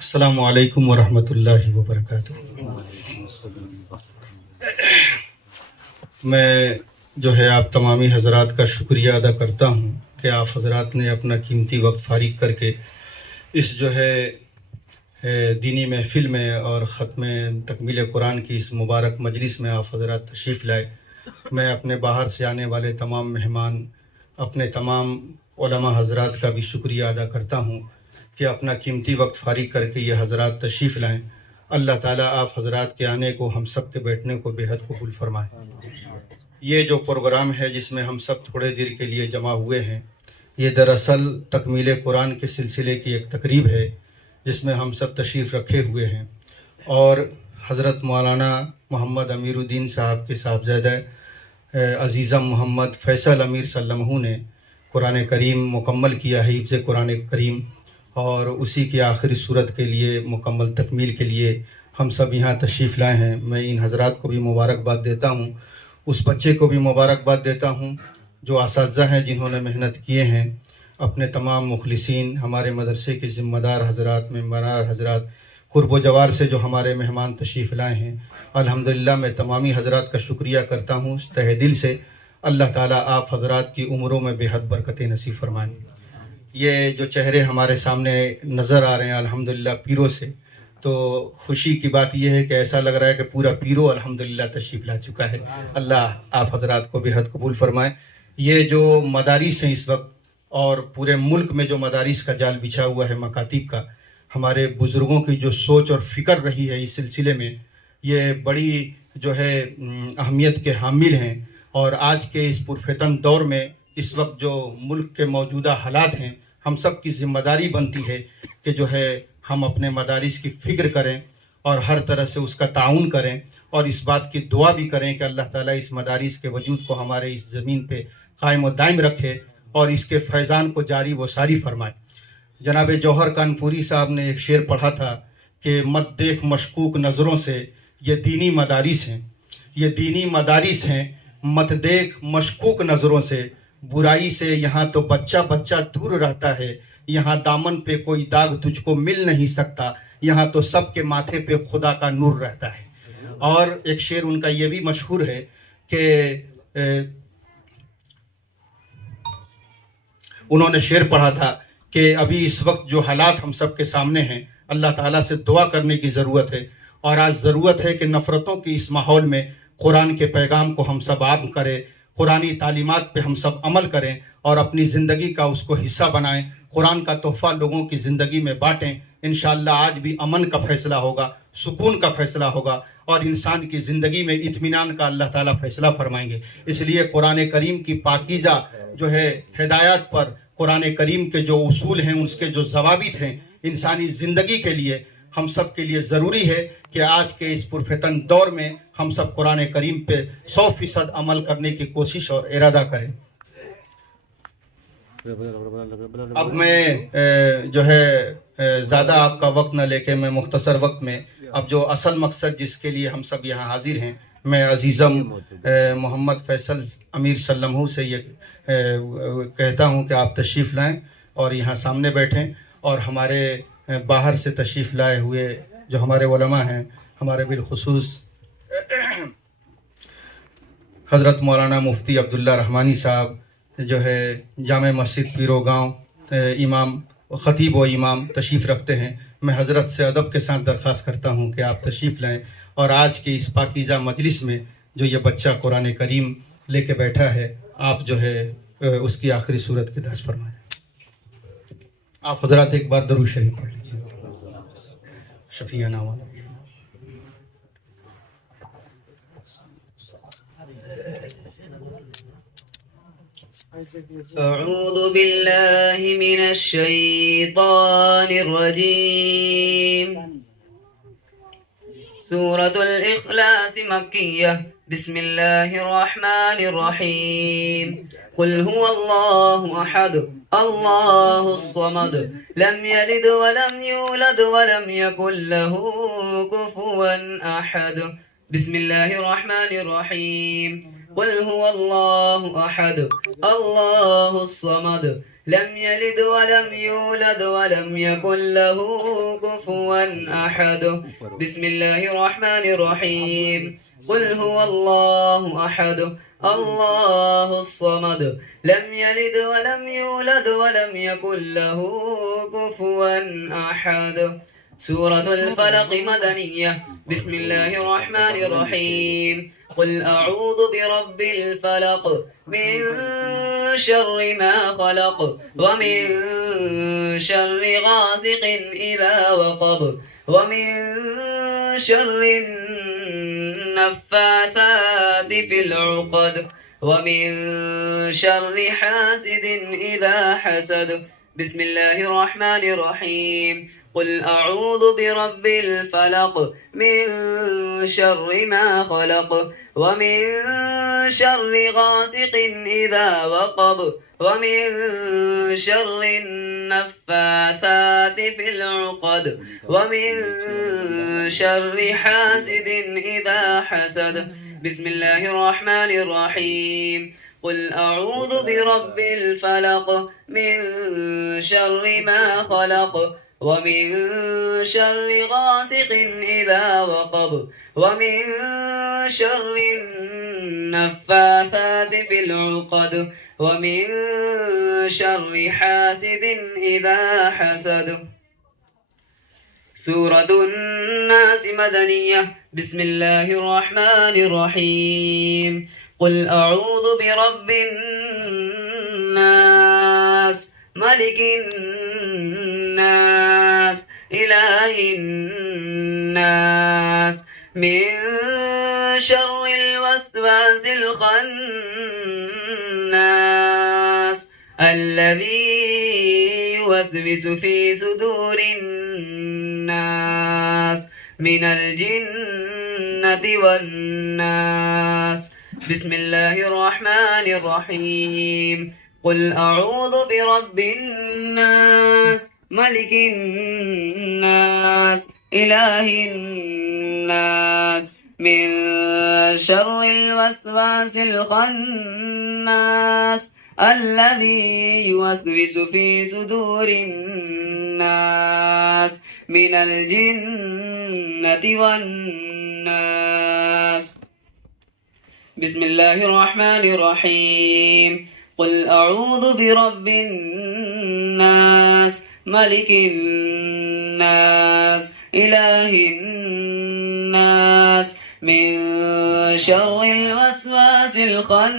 السلام علیکم ورحمۃ اللہ وبرکاتہ۔ میں جو ہے آپ تمامی حضرات کا شکریہ ادا کرتا ہوں کہ آپ حضرات نے اپنا قیمتی وقت فارغ کر کے اس جو ہے دینی محفل میں اور ختم تکمیل قرآن کی اس مبارک مجلس میں آپ حضرات تشریف لائے۔ میں اپنے باہر سے آنے والے تمام مہمان، اپنے تمام علماء حضرات کا بھی شکریہ ادا کرتا ہوں کہ اپنا قیمتی وقت فارغ کر کے یہ حضرات تشریف لائیں۔ اللہ تعالیٰ آپ حضرات کے آنے کو، ہم سب کے بیٹھنے کو بے حد قبول فرمائے۔ یہ جو پروگرام ہے جس میں ہم سب تھوڑے دیر کے لیے جمع ہوئے ہیں، یہ دراصل تکمیل قرآن کے سلسلے کی ایک تقریب ہے جس میں ہم سب تشریف رکھے ہوئے ہیں، اور حضرت مولانا محمد امیر الدین صاحب کے صاحبزادہ عزیزم محمد فیصل امیر سلمہ نے قرآن کریم مکمل کیا ہے، حفظ قرآن کریم، اور اسی کی آخری صورت کے لیے مکمل تکمیل کے لیے ہم سب یہاں تشریف لائے ہیں۔ میں ان حضرات کو بھی مبارکباد دیتا ہوں، اس بچے کو بھی مبارکباد دیتا ہوں جو اساتذہ ہیں جنہوں نے محنت کیے ہیں، اپنے تمام مخلصین، ہمارے مدرسے کے ذمہ دار حضرات، ممبران حضرات، قرب و جوار سے جو ہمارے مہمان تشریف لائے ہیں۔ الحمدللہ میں تمامی حضرات کا شکریہ کرتا ہوں تہ دل سے۔ اللہ تعالیٰ آپ حضرات کی عمروں میں بے حد برکتیں نصیب فرمائیں۔ یہ جو چہرے ہمارے سامنے نظر آ رہے ہیں الحمدللہ پیروں سے، تو خوشی کی بات یہ ہے کہ ایسا لگ رہا ہے کہ پورا پیرو الحمدللہ تشریف لا چکا ہے۔ اللہ آپ حضرات کو بے حد قبول فرمائے۔ یہ جو مدارس ہیں اس وقت، اور پورے ملک میں جو مدارس کا جال بچھا ہوا ہے مکاتب کا، ہمارے بزرگوں کی جو سوچ اور فکر رہی ہے اس سلسلے میں، یہ بڑی جو ہے اہمیت کے حامل ہیں۔ اور آج کے اس پرفتن دور میں اس وقت جو ملک کے موجودہ حالات ہیں، ہم سب کی ذمہ داری بنتی ہے کہ جو ہے ہم اپنے مدارس کی فکر کریں اور ہر طرح سے اس کا تعاون کریں، اور اس بات کی دعا بھی کریں کہ اللہ تعالیٰ اس مدارس کے وجود کو ہمارے اس زمین پہ قائم و دائم رکھے اور اس کے فیضان کو جاری و ساری فرمائے۔ جناب جوہر کانپوری صاحب نے ایک شعر پڑھا تھا کہ مت دیکھ مشکوک نظروں سے، یہ دینی مدارس ہیں، یہ دینی مدارس ہیں، مت دیکھ مشکوک نظروں سے، برائی سے یہاں تو بچہ بچہ دور رہتا ہے، یہاں دامن پہ کوئی داغ تجھ کو مل نہیں سکتا، یہاں تو سب کے ماتھے پہ خدا کا نور رہتا ہے۔ اور ایک شعر ان کا یہ بھی مشہور ہے کہ انہوں نے شعر پڑھا تھا کہ ابھی اس وقت جو حالات ہم سب کے سامنے ہیں، اللہ تعالیٰ سے دعا کرنے کی ضرورت ہے، اور آج ضرورت ہے کہ نفرتوں کی اس ماحول میں قرآن کے پیغام کو ہم سب عام کریں، قرآنی تعلیمات پہ ہم سب عمل کریں اور اپنی زندگی کا اس کو حصہ بنائیں، قرآن کا تحفہ لوگوں کی زندگی میں بانٹیں۔ انشاءاللہ آج بھی امن کا فیصلہ ہوگا، سکون کا فیصلہ ہوگا، اور انسان کی زندگی میں اطمینان کا اللہ تعالیٰ فیصلہ فرمائیں گے۔ اس لیے قرآن کریم کی پاکیزہ جو ہے ہدایات پر، قرآن کریم کے جو اصول ہیں، اس کے جو ضوابط ہیں انسانی زندگی کے لیے، ہم سب کے لیے ضروری ہے کہ آج کے اس پرفتن دور میں ہم سب قرآن کریم پہ 100% عمل کرنے کی کوشش اور ارادہ کریں۔ اب میں جو ہے زیادہ آپ کا وقت نہ لے کے میں مختصر وقت میں اب جو اصل مقصد جس کے لیے ہم سب یہاں حاضر ہیں، میں عزیزم محمد فیصل امیر سلمہ سے یہ کہتا ہوں کہ آپ تشریف لائیں اور یہاں سامنے بیٹھیں، اور ہمارے باہر سے تشریف لائے ہوئے جو ہمارے علماء ہیں، ہمارے بالخصوص حضرت مولانا مفتی عبداللہ رحمانی صاحب جو ہے جامع مسجد پیرو گاؤں امام خطیب و امام تشریف رکھتے ہیں، میں حضرت سے ادب کے ساتھ درخواست کرتا ہوں کہ آپ تشریف لائیں اور آج کے اس پاکیزہ مجلس میں جو یہ بچہ قرآن کریم لے کے بیٹھا ہے، آپ جو ہے اس کی آخری صورت کی درس فرمائیں۔ آپ حضرات ایک بار درود شریف پڑھ لیجیے۔ شفیعنا والا أعوذ بالله من الشيطان الرجيم. سورة الإخلاص مكية. بسم الله الرحمن الرحيم. قل هو الله أحد الله الصمد لم يلد ولم يولد ولم يكن له كفوا أحد. بسم الله الرحمن الرحيم. قل هو الله أحد الله الصمد لم يلد ولم يولد ولم يكن له كفوا أحد. بسم الله الرحمن الرحيم. قل هو الله أحد الله الصمد لم يلد ولم يولد ولم يكن له كفوا أحد. سورة الفلق مدنية. بسم الله الرحمن الرحيم. قل أعوذ برب الفلق من شر ما خلق ومن شر غاسق إذا وقب ومن شر النفاثات في العقد ومن شر حاسد إذا حسد. بسم الله الرحمن الرحيم. قل أعوذ برب الفلق من شر ما خلق ومن شر غاسق إذا وقب ومن شر النفاثات في العقد ومن شر حاسد إذا حسد. بسم الله الرحمن الرحيم. قل أعوذ برب الفلق من شر ما خلق ومن شر غاسق إذا وقب ومن شر النفاثات في العقد ومن شر حاسد إذا حسد. سورة الناس مدنية. بسم الله الرحمن الرحيم. قل أعوذ برب الناس ملك الناس إله الناس من شر الوسواس الخناس الذي يوسوس في صدور الناس من الجنة والناس. بسم الله الرحمن الرحيم. قل أعوذ برب الناس ملك الناس إله الناس من شر الوسواس الخناس الذي يوسوس في صدور الناس من الجنة والناس. بسم الله الرحمن الرحيم. قل أعوذ برب الناس ملك الناس إله الناس من شر الوسواس الخناس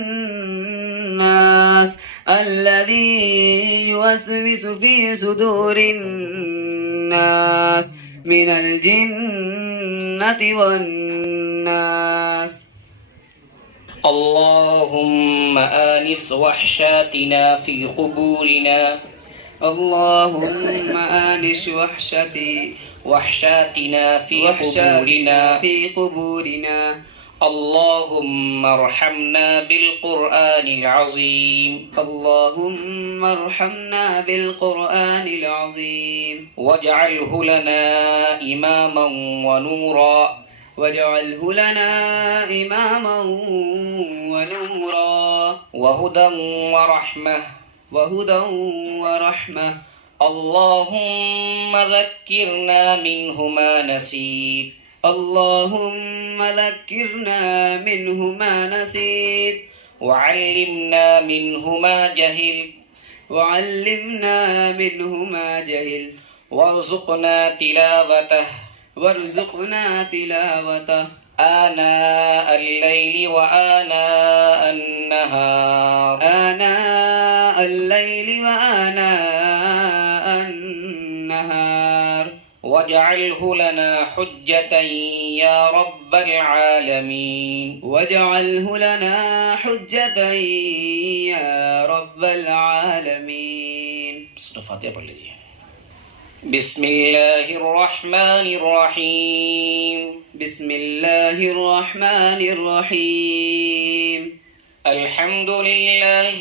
الذي يوسوس في صدور الناس من الجنة والناس. اللهم آنس وحشاتنا في قبورنا. اللهم آنس وحشاتنا في قبورنا. اللهم ارحمنا بالقرآن العظيم. اللهم ارحمنا بالقرآن العظيم. واجعله لنا إماما ونورا. واجعله لنا إماما ونورا وهدى ورحمة. اللهم ذكرنا منه ما نسيت. اللهم ذكرنا منه ما نسيت وعلمنا منه ما جهلت. وارزقنا تلاوته آناء الليل وآناء النهار. واجعله لنا حجة يا رب العالمين. فاتحة پڑھ لیجیے. بسم اللہ الرحمن الرحیم. الحمد للہ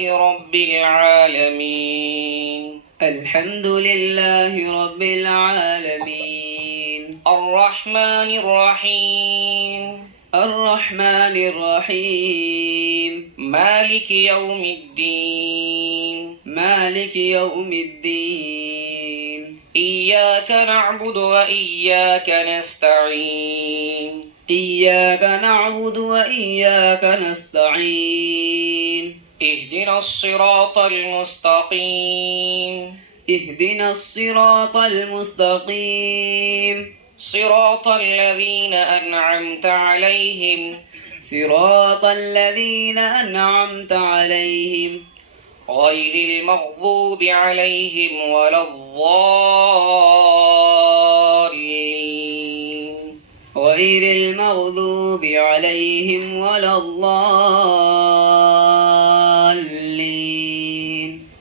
رب العالمین. الرحمن الرحیم. الرحمن الرحيم مالك يوم الدين مالك يوم الدين إياك نعبد وإياك نستعين إياك نعبد وإياك نستعين اهدنا الصراط المستقيم اهدنا الصراط المستقيم صراط الذين أنعمت عليهم صراط الذين أنعمت عليهم غير المغضوب عليهم ولا الضالين غير المغضوب عليهم ولا الضالين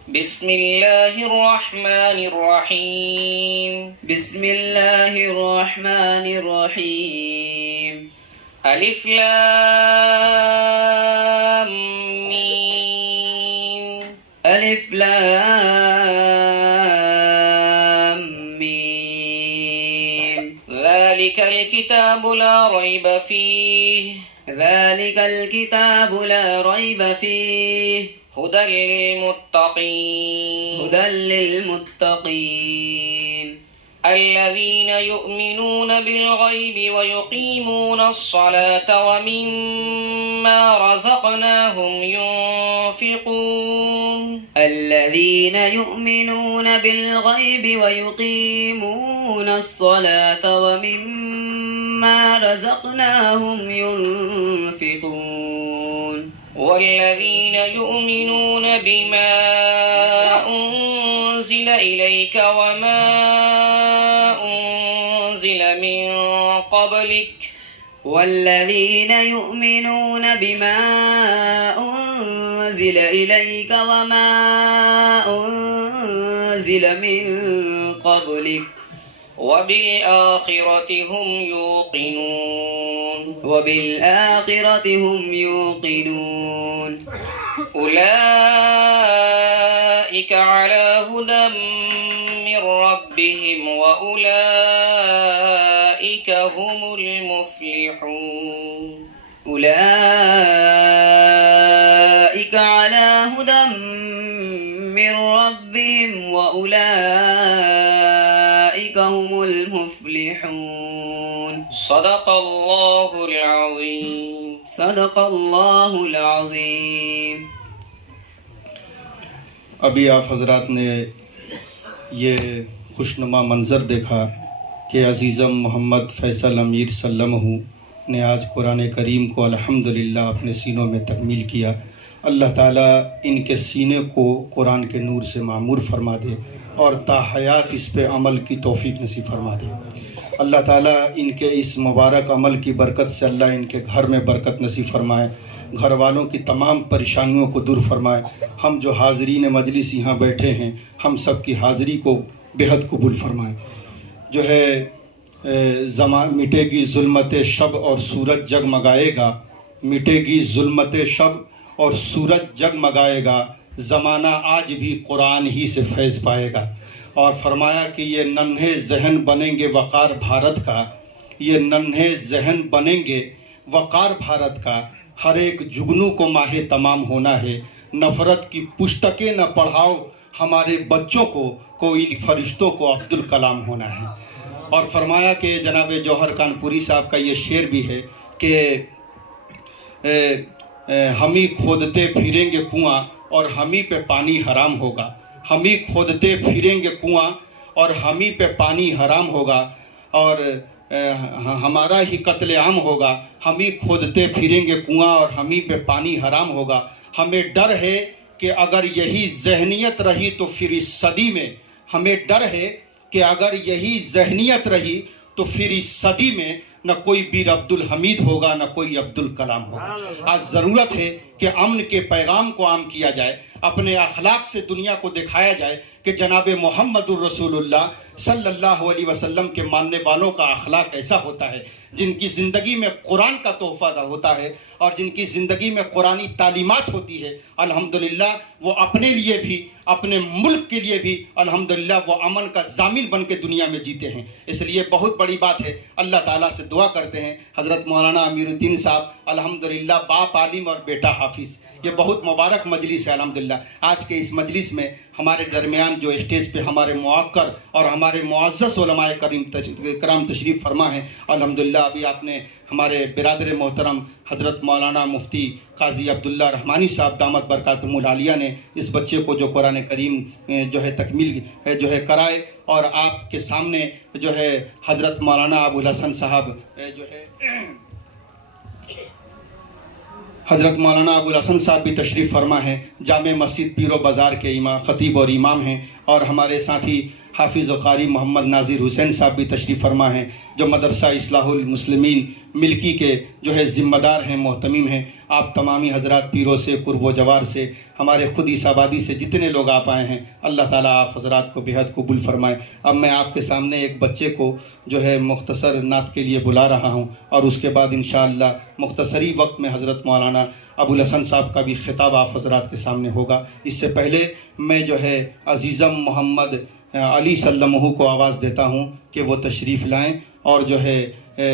بسم الله الرحمن الرحيم بسم الله الرحمن الرحيم ألف لام ميم ألف لام ميم ذلك الكتاب لا ريب فيه ذلك الكتاب لا ريب فيه هدى للمتقين هدى للمتقين الذين يؤمنون بالغيب ويقيمون الصلاة ومما رزقناهم ينفقون الذين يؤمنون بالغيب ويقيمون الصلاة ومما رزقناهم ينفقون والذين يؤمنون بما أنزل إليك وما أنزل من قبلك والذين يؤمنون بما أنزل إليك وما أنزل من قبلك وبالآخرة هم يوقنون وبالآخرة هم يوقنون أولئك على هدى من ربهم وأولئك هم المفلحون أولئك على هدى من ربهم وأولئك هم المفلحون صدق الله العظيم صدق الله العظيم ابھی آپ حضرات نے یہ خوشنما منظر دیکھا کہ عزیزم محمد فیصل امیر سلمہ نے آج قرآن کریم کو الحمدللہ اپنے سینوں میں تکمیل کیا. اللہ تعالیٰ ان کے سینے کو قرآن کے نور سے معمور فرما دے اور تا حیات اس پہ عمل کی توفیق نصیب فرما دے. اللہ تعالیٰ ان کے اس مبارک عمل کی برکت سے اللہ ان کے گھر میں برکت نصیب فرمائے، گھر والوں کی تمام پریشانیوں کو دور فرمائے. ہم جو حاضرین مجلس یہاں بیٹھے ہیں ہم سب کی حاضری کو بہت قبول فرمائے. جو ہے مٹے گی ظلمت شب اور سورج جگمگائے گا، مٹے گی ظلمت شب اور سورج جگمگائے گا، زمانہ آج بھی قرآن ہی سے فیض پائے گا. اور فرمایا کہ یہ ننھے ذہن بنیں گے وقار بھارت کا، یہ ننھے ذہن بنیں گے وقار بھارت کا، ہر ایک جگنو کو ماہ تمام ہونا ہے. نفرت کی پستکیں نہ پڑھاؤ ہمارے بچوں کو ان فرشتوں کو عبدالکلام ہونا ہے. اور فرمایا کہ جناب جوہر کانپوری صاحب کا یہ شعر بھی ہے کہ ہم ہی کھودتے پھریں گے کنواں اور ہم ہی پہ پانی حرام ہوگا، ہم ہی کھودتے پھریں گے کنواں اور ہم ہی پہ پانی حرام ہوگا، اور ہمارا ہی قتل عام ہوگا. ہم ہی کھودتے پھریں گے کنواں اور ہم ہی پہ پانی حرام ہوگا. ہمیں ڈر ہے کہ اگر یہی ذہنیت رہی تو پھر اس صدی میں، ہمیں ڈر ہے کہ اگر یہی ذہنیت رہی تو پھر اس صدی میں نہ کوئی بیر عبدالحمید ہوگا نہ کوئی عبدالکلام ہوگا. آج ضرورت ہے کہ امن کے پیغام کو عام کیا جائے، اپنے اخلاق سے دنیا کو دکھایا جائے کہ جناب محمد الرسول اللہ صلی اللہ علیہ وسلم کے ماننے والوں کا اخلاق ایسا ہوتا ہے، جن کی زندگی میں قرآن کا تحفہ ہوتا ہے اور جن کی زندگی میں قرآنی تعلیمات ہوتی ہے۔ الحمدللہ وہ اپنے لیے بھی، اپنے ملک کے لیے بھی الحمدللہ وہ امن کا ضامن بن کے دنیا میں جیتے ہیں۔ اس لیے بہت بڑی بات ہے، اللہ تعالیٰ سے دعا کرتے ہیں حضرت مولانا امیر الدین صاحب الحمدللہ باپ عالم اور بیٹا حافظ، یہ بہت مبارک مجلس ہے الحمدللہ۔ آج کے اس مجلس میں ہمارے درمیان جو اسٹیج پہ ہمارے موقر اور ہمارے معزز علماء کرام تشریف فرما ہیں الحمدللہ، ابھی آپ نے ہمارے برادر محترم حضرت مولانا مفتی قاضی عبداللہ رحمانی صاحب دامت برکاتہم العالیہ نے اس بچے کو جو قرآن کریم جو ہے تکمیل جو ہے کرائے، اور آپ کے سامنے جو ہے حضرت مولانا ابوالحسن صاحب جو ہے حضرت مولانا ابوالحسن صاحب بھی تشریف فرما ہیں، جامع مسجد پیر و بازار کے امام خطیب اور امام ہیں، اور ہمارے ساتھی حافظ و قاری محمد ناظر حسین صاحب بھی تشریف فرما ہیں جو مدرسہ اصلاح المسلمین ملکی کے جو ہے ذمہ دار ہیں، محتمم ہیں۔ آپ تمامی حضرات پیروں سے، قرب و جوار سے، ہمارے خود اس آبادی سے جتنے لوگ آپ آئے ہیں، اللہ تعالیٰ آپ حضرات کو بہت قبول فرمائے۔ اب میں آپ کے سامنے ایک بچے کو جو ہے مختصر نعت کے لیے بلا رہا ہوں، اور اس کے بعد انشاءاللہ مختصری وقت میں حضرت مولانا ابوالحسن صاحب کا بھی خطاب آپ حضرات کے سامنے ہوگا۔ اس سے پہلے میں جو ہے عزیزم محمد علی سلمہ کو آواز دیتا ہوں کہ وہ تشریف لائیں اور جو ہے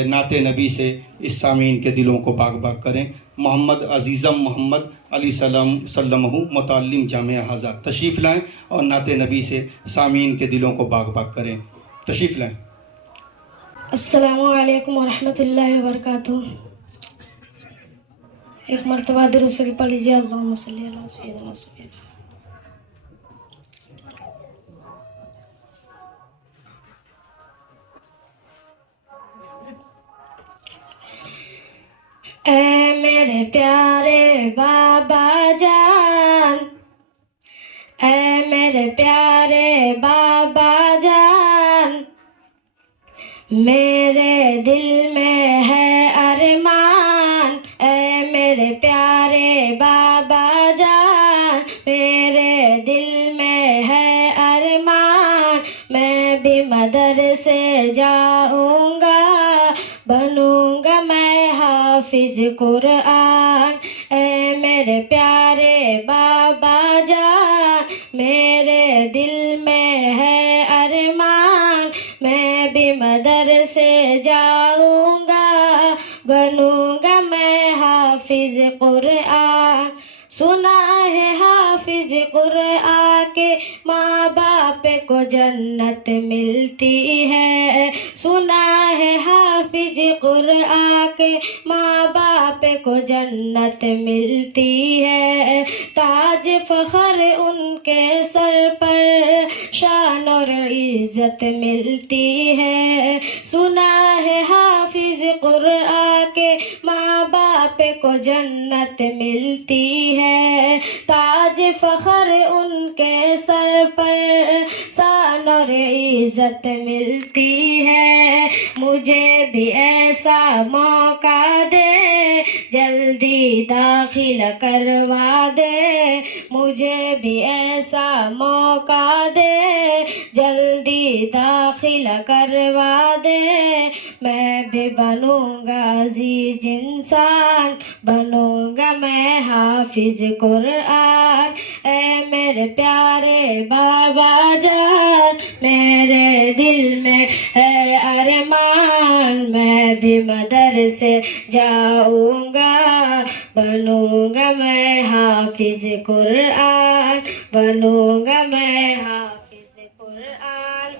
نعت نبی سے اس سامعین کے دلوں کو باغ باغ کریں۔ محمد عزیزم محمد علی سلمہ متعلم جامعہ حاضر تشریف لائیں اور نعت نبی سے سامعین کے دلوں کو باغ باغ کریں، تشریف لائیں۔ السلام علیکم ورحمۃ اللہ وبرکاتہ۔ ایک مرتبہ درود شریف پڑھ لیجیے، اللہم صلی علی سیدنا سیدنا۔ اے میرے پیارے بابا جان، اے میرے پیارے بابا جان، میرے دل میں ہے ارمان، اے میرے پیارے بابا جان، میرے دل میں ہے ارمان، میں بھی مدرسے جاؤں گا، بنوں گا میں حافظ قرآن، اے میرے پیارے بابا جان، میرے دل میں ہے ارمان، میں بھی مدرسے جاؤں گا، بنوں گا میں حافظ قرآن۔ سنا ہے حافظ قرآن کے ماں باپ کو جنت ملتی ہے، سنا ہے حافظ قرآن کے ماں باپ کو جنت ملتی ہے، تاج فخر ان کے سر پر شان اور عزت ملتی ہے، سنا ہے حافظ قرآن کے ماں باپ کو جنت ملتی ہے، تاج فخر ان کے سر پر شان اور عزت ملتی ہے، مجھے بھی ایسا موقع دے، جلدی داخل کروا دے، مجھے بھی ایسا موقع دے، جلدی داخل کروا دے، میں بھی بنوں گا عزیز انسان، بنوں گا میں حافظ قرآن، اے میرے پیارے بابا جان، میرے دل میں ہے ارمان، میں بھی مدرسے جاؤں گا، بنوں گا میں حافظ قرآن، بنوں گا میں حافظ قرآن،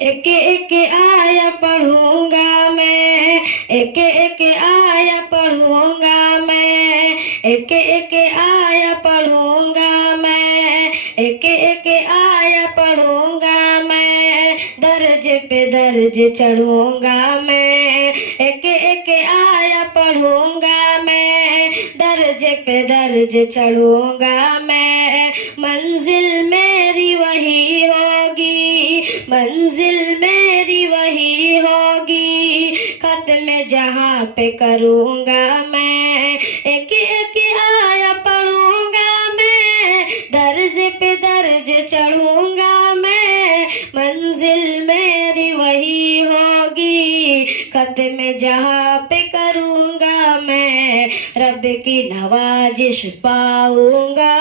ایک ایک آیا پڑھوں گا میں، ایک ایک آیا پڑھوں گا میں، ایک ایک آیا پڑھوں گا میں، ایک ایک آیا پڑھوں گا میں، درج پہ درج چڑھوں گا میں، ایک ایک آیا پڑھوں گا میں، درج درجے پہ درج چڑھوں گا میں، منزل میری وہی ہوگی، منزل میری وہی ہوگی، ختم جہاں پہ کروں گا میں، ایک ایک آیا پڑھوں گا میں، درج پہ درج چڑھوں گا میں، منزل میری وہی ہوگی، ختم جہاں پہ کروں گا میں، رب کی نوازش پاؤں گا،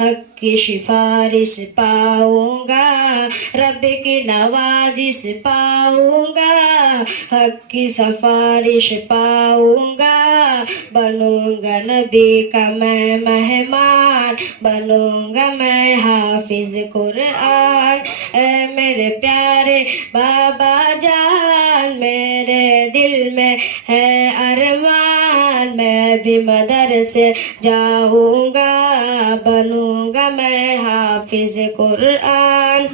حق کی سفارش پاؤں گا، رب کی نوازش پاؤں گا، حق کی سفارش پاؤں گا، بنوں گا نبی کا میں مہمان، بنوں گا میں حافظ قرآن، اے میرے پیارے بابا جان، میرے دل میں ہے ارمان، میں بھی مدرسے جاؤں گا، بنوں گا میں حافظ قرآن۔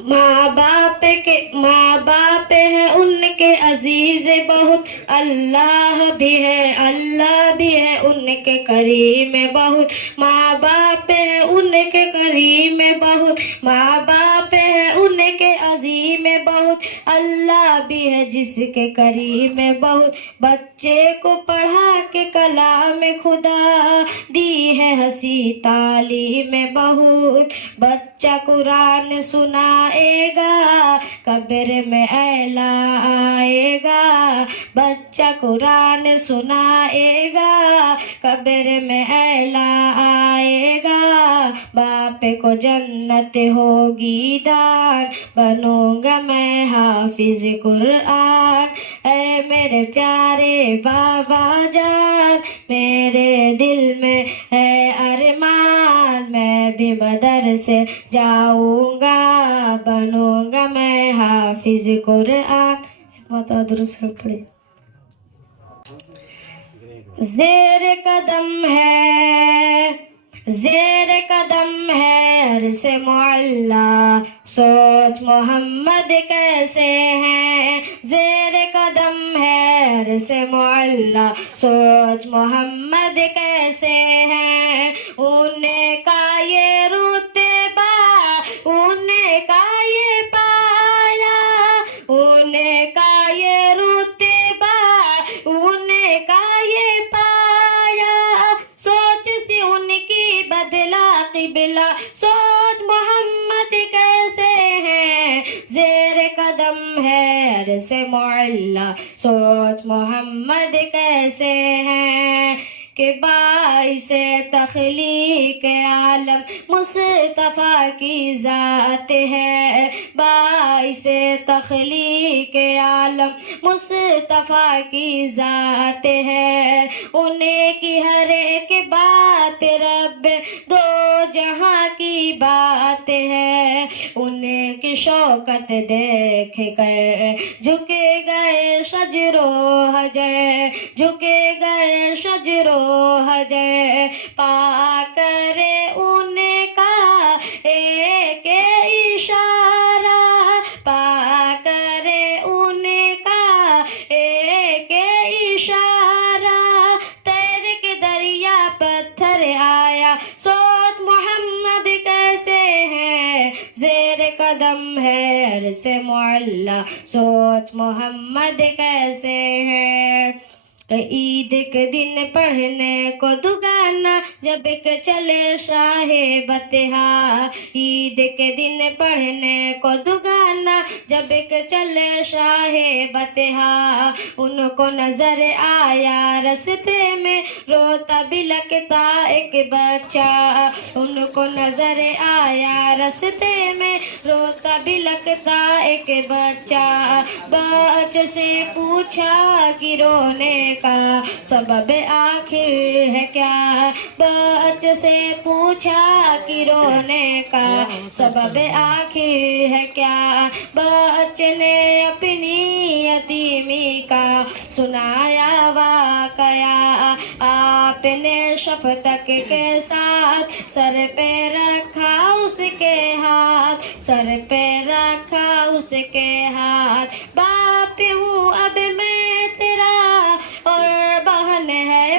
ماں باپ ہے ان کے عزیز بہت، اللہ بھی ہے ان کے کریم بہت، ماں باپ ہے ان کے کریم بہت، ماں باپ ہے ان کے عظیم بہت، اللہ بھی ہے جس کے کریم بہت، بچے کو پڑھا کے کلام خدا دی ہے ہنسی تعلیم بہت، بچہ قرآن سنائے گا قبر میں اعلیٰ آئے گا، بچہ قرآن سنائے گا قبر میں اعلیٰ آئے گا، باپ کو جنت ہوگی دان، بنوں گا میں حافظ قرآن، اے میرے پیارے بابا جان، میرے دل میں ہے ارمان، میں بھی مدرسے جاؤں گا، بنوں گا میں حافظ قرآن۔ ایک مرتبہ درود شریف پڑھیں۔ زیر قدم ہے عرش معلیٰ، سوچ محمد کیسے ہیں، زیر قدم ہے عرش معلیٰ، سوچ محمد کیسے ہیں، انہیں کا یہ رتبہ، انہیں کا یہ پایا، انہیں کا یہ رتبہ، انہیں کا یہ پایا، سوچ سے ان کی بدلا قبلہ، سوچ محمد کیسے ہیں، زیر قدم ہے عرش معلیٰ، سوچ محمد کیسے ہیں، کہ باعث تخلیق عالم مصطفیٰ کی ذات ہے، باعث تخلیق عالم مصطفیٰ کی ذات ہے، انہیں کی ہر ایک بات رب دو جہاں کی بات ہے، انہیں کی شوکت دیکھ کر جھکے گئے شجر و حجر، جھکے گئے شجر و حجر، پا کرے ان کا ایک اشارہ، پا کرے ان کا ایک اشارہ، تیر کے دریا پتھر آیا، سوچ محمد کیسے ہیں، زیر قدم ہے عرش معلیٰ، سوچ محمد کیسے ہیں، عید کے دن پڑھنے کو دگانا جب کہ چلے شاہ بطحا، عید کے دن پڑھنے کو دگانا جب کہ چلے شاہ بطحا، ان کو نظر آیا رستے میں روتا بلکتا ایک بچہ، ان کو نظر آیا رستے میں روتا بلکتا ایک بچہ، بچے سے پوچھا کہ رونے کا سبب آخر ہے کیا، بچے سے پوچھا کہ رونے کا سبب آخر ہے کیا، بچے نے اپنی یتیمی کا سنایا واقعہ، آپ نے شفقت کے ساتھ سر پہ رکھا اس کے ہاتھ، سر پہ رکھا اس کے ہاتھ، باپ ہوں اب میں تیرا اور بہن ہے